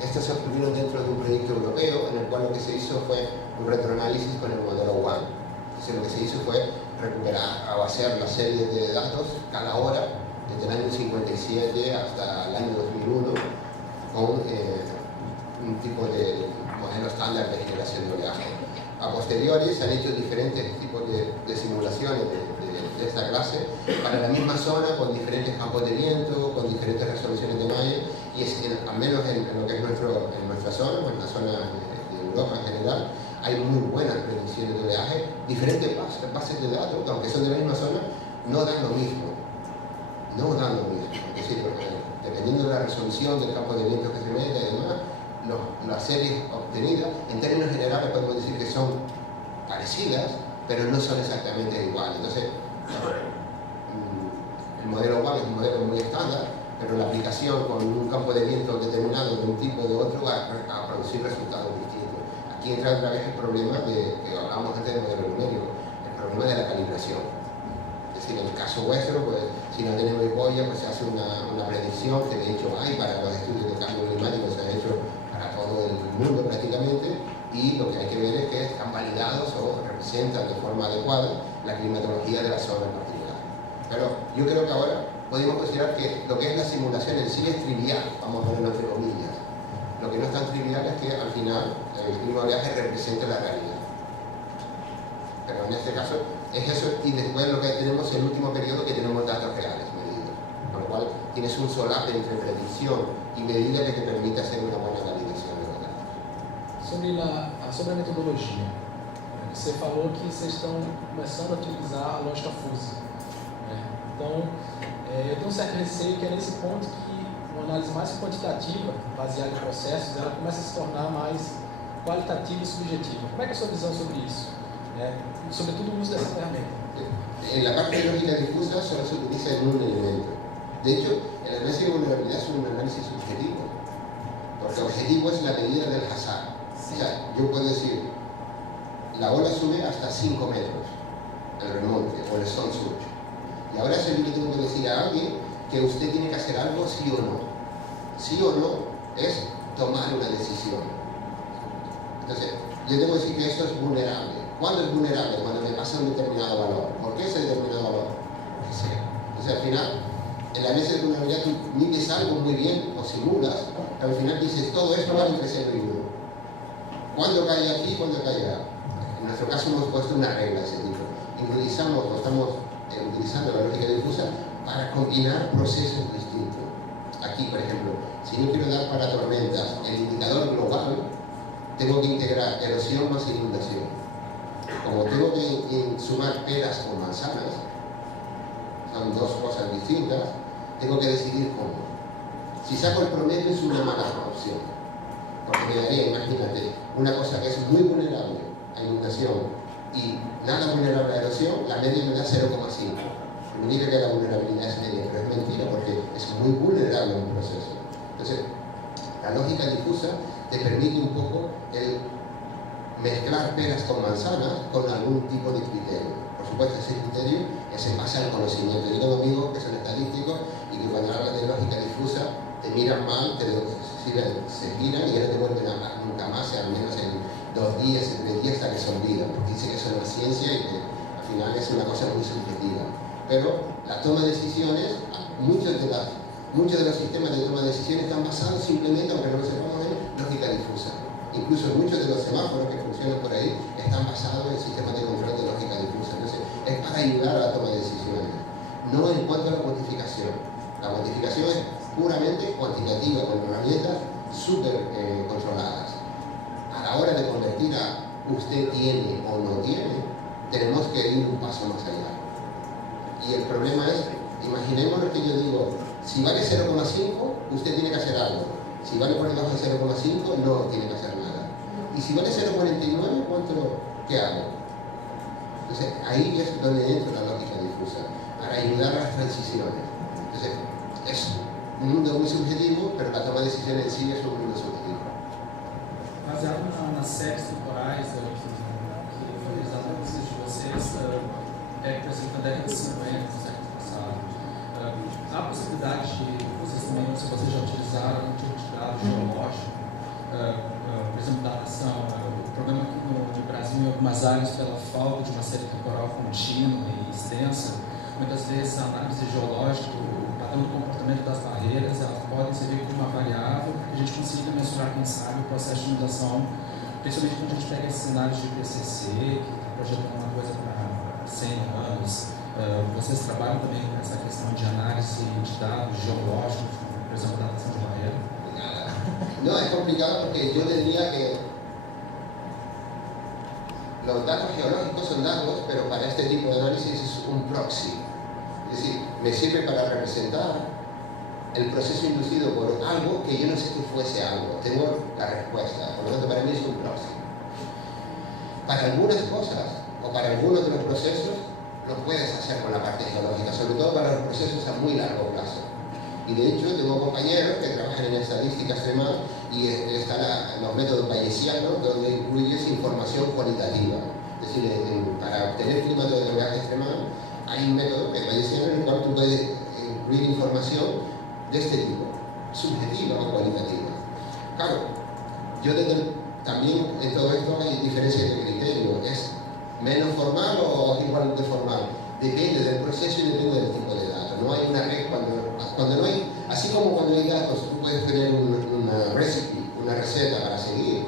estos se obtuvieron dentro de un proyecto europeo en el cual lo que se hizo fue un retroanálisis con el modelo WAN. Entonces lo que se hizo fue recuperar o hacer la serie de datos cada hora desde el año 57 hasta el año 2001 con un tipo de modelo estándar de generación de oleaje. A posteriori se han hecho diferentes tipos de simulaciones de esta clase para la misma zona, con diferentes campos de viento, con diferentes resoluciones de malla, y al menos en lo que es en nuestra zona, o en la zona de Europa en general, hay muy buenas predicciones de oleaje. Diferentes bases de datos, que aunque son de la misma zona, no dan lo mismo. No dan lo mismo. Es decir, porque dependiendo de la resolución del campo de viento que se meta y demás, las series obtenidas, en términos generales podemos decir que son parecidas, pero no son exactamente iguales. Entonces, el modelo WAN es un modelo muy estándar, pero la aplicación con un campo de viento determinado de un tipo o de otro va a producir resultados distintos. Aquí entra otra vez el problema que hablábamos antes del modelo numérico, el problema de la calibración. Es decir, en el caso vuestro, pues, si no tenemos boya, pues se hace una predicción, que de hecho hay para los estudios de cambio climático, se ha hecho para todo el mundo prácticamente, y lo que hay que ver es que están validados o representan de forma adecuada la climatología de la zona en particular. Pero yo creo que ahora podemos considerar que lo que es la simulación en sí es trivial, vamos a ponerlo entre comillas. Lo que no es tan trivial es que al final el clima oleaje representa la realidad. Pero en este caso es eso, y después lo que tenemos el último periodo que tenemos datos reales medidos. Con lo cual tienes un solape entre predicción y medida que te permite hacer una buena validación de los datos. Sobre a metodologia, você falou que vocês estão começando a utilizar a lógica FUSE. Então, eu tenho um certo receio que é nesse ponto que uma análise mais quantitativa, baseada em processos, ela começa a se tornar mais qualitativa e subjetiva. Como é que é a sua visão sobre isso? Sobretudo o uso dessa ferramenta. En la parte lógica difusa solo se utiliza en un elemento. De hecho, el análisis de vulnerabilidad es un análisis subjetivo, porque el objetivo es la medida del hazard. O sea, yo puedo decir, la ola sube hasta 5 metros, el remonte o el stone surge. Y ahora yo le tengo que decir a alguien que usted tiene que hacer algo sí o no. Sí o no es tomar una decisión. Entonces, yo tengo que decir que esto es vulnerable. ¿Cuándo es vulnerable? Cuando me pasa un determinado valor. ¿Por qué ese determinado valor? Que sea. Entonces, al final, en la mesa de vulnerabilidad tú mides algo muy bien o simulas, pero al final dices, todo esto vale 3 euros. ¿Cuándo cae aquí? ¿Cuándo cae allá? En nuestro caso hemos puesto una regla de ese tipo. Utilizamos o estamos utilizando la lógica difusa para combinar procesos distintos. Aquí, por ejemplo, si yo quiero dar para tormentas el indicador global, tengo que integrar erosión más inundación. Como tengo que sumar peras con manzanas, son dos cosas distintas, tengo que decidir cómo. Si saco el promedio es una mala opción, porque me daría, imagínate, una cosa que es muy vulnerable a inundación y nada vulnerable a erosión, la media me da 0,5. Significa que la vulnerabilidad es media, pero es mentira porque es muy vulnerable a un proceso. Entonces, la lógica difusa te permite un poco el mezclar peras con manzanas con algún tipo de criterio. Por supuesto, ese criterio es en base al conocimiento. Yo tengo amigos que son estadísticos y que cuando hablan de lógica difusa te miran mal, se giran y ya no te vuelven a hablar nunca más, al menos en 2 días, en 3 días, hasta que se olvidan, porque dicen que eso no es ciencia y que al final es una cosa muy subjetiva. Pero la toma de decisiones, muchos de los sistemas de toma de decisiones están basados simplemente, aunque no lo sepamos, en lógica difusa. Incluso muchos de los semáforos que funcionan por ahí están basados en sistemas de control de lógica difusa. Entonces, es para ayudar a la toma de decisiones, no en cuanto a la cuantificación. La cuantificación es puramente cuantitativa, con herramientas súper controladas. A la hora de convertir a usted tiene o no tiene, tenemos que ir un paso más allá. Y el problema es, imaginémonos que yo digo, si vale 0,5, usted tiene que hacer algo. Si vale por debajo de 0,5, no tiene que hacer nada. Y si vale 0,49, ¿qué hago? Entonces, ahí es donde entra la lógica difusa, para ayudar a las transiciones. Entonces, es un mundo muy subjetivo, pero la toma de decisiones en sí es un mundo subjetivo. Baseado nas séries temporais que foi realizado por vocês, por exemplo, na década de 50, do século passado, há a possibilidade de vocês também, se vocês já utilizaram um tipo de dado geológico, por exemplo, datação, o problema aqui no Brasil, em algumas áreas, pela falta de uma série temporal contínua e extensa, muitas vezes a análise geológica, o padrão do comportamento das barreiras, elas podem servir como uma variável para que a gente consiga mensurar, quem sabe, o processo de inundação, principalmente quando a gente pega esses cenários de IPCC, que está projetando uma coisa para 100 anos. Vocês trabalham também com essa questão de análise de dados geológicos, por exemplo, datação de barreira? No, es complicado porque yo diría que los datos geológicos son datos, pero para este tipo de análisis es un proxy. Es decir, me sirve para representar el proceso inducido por algo que yo no sé que fuese algo. Tengo la respuesta, por lo tanto para mí es un proxy. Para algunas cosas o para algunos de los procesos lo puedes hacer con la parte geológica, sobre todo para los procesos a muy largo plazo. Y de hecho tengo compañeros que trabajan en estadística extrema y están los métodos bayesianos, donde incluyes información cualitativa. Es decir, para obtener clima de oleaje extremo hay un método que es bayesiano en el cual tú puedes incluir información de este tipo, subjetiva o cualitativa. Claro, también en todo esto hay diferencias de criterio. ¿Es menos formal o igual de formal? Depende del proceso y depende del tipo de datos. No hay una regla cuando no hay, así como cuando hay datos, tú puedes tener una receta para seguir.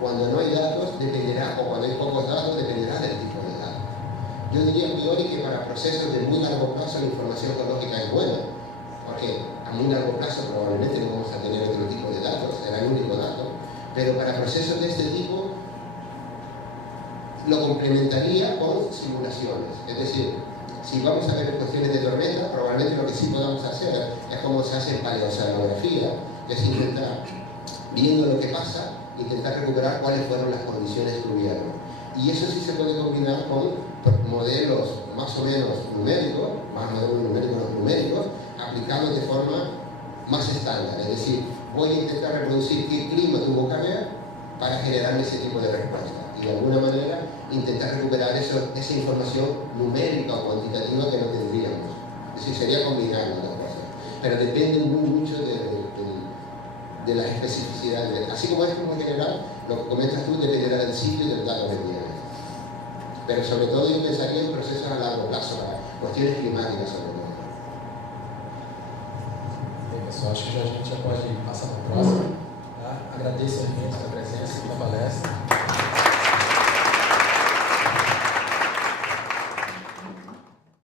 Cuando no hay datos, dependerá, o cuando hay pocos datos, dependerá del tipo de datos. Yo diría a priori que para procesos de muy largo plazo la información geológica es buena, porque a muy largo plazo probablemente no vamos a tener otro tipo de datos, será el único dato, pero para procesos de este tipo lo complementaría con simulaciones. Es decir, si vamos a ver cuestiones de tormenta, probablemente lo que sí podamos hacer es como se hace en paleoceanografía, que es intentar, viendo lo que pasa, intentar recuperar cuáles fueron las condiciones que hubieron. Y eso sí se puede combinar con modelos más o menos numéricos, aplicados de forma más estándar. Es decir, voy a intentar reproducir qué clima tuvo que haber para generarme ese tipo de respuesta. Y de alguna manera intentar recuperar esa información numérica o cuantitativa que no tendríamos. Es decir, sería combinar las dos cosas. Pero depende mucho de las especificidades. Así como es como general, lo que comentas tú dependerá del sitio y del dato que tienes. Pero sobre todo yo pensaría en procesos a largo plazo, para cuestiones climáticas sobre todo. Bem, pessoal, acho que a gente já pode passar para o próximo. Tá? Agradeço imenso a presença da palestra.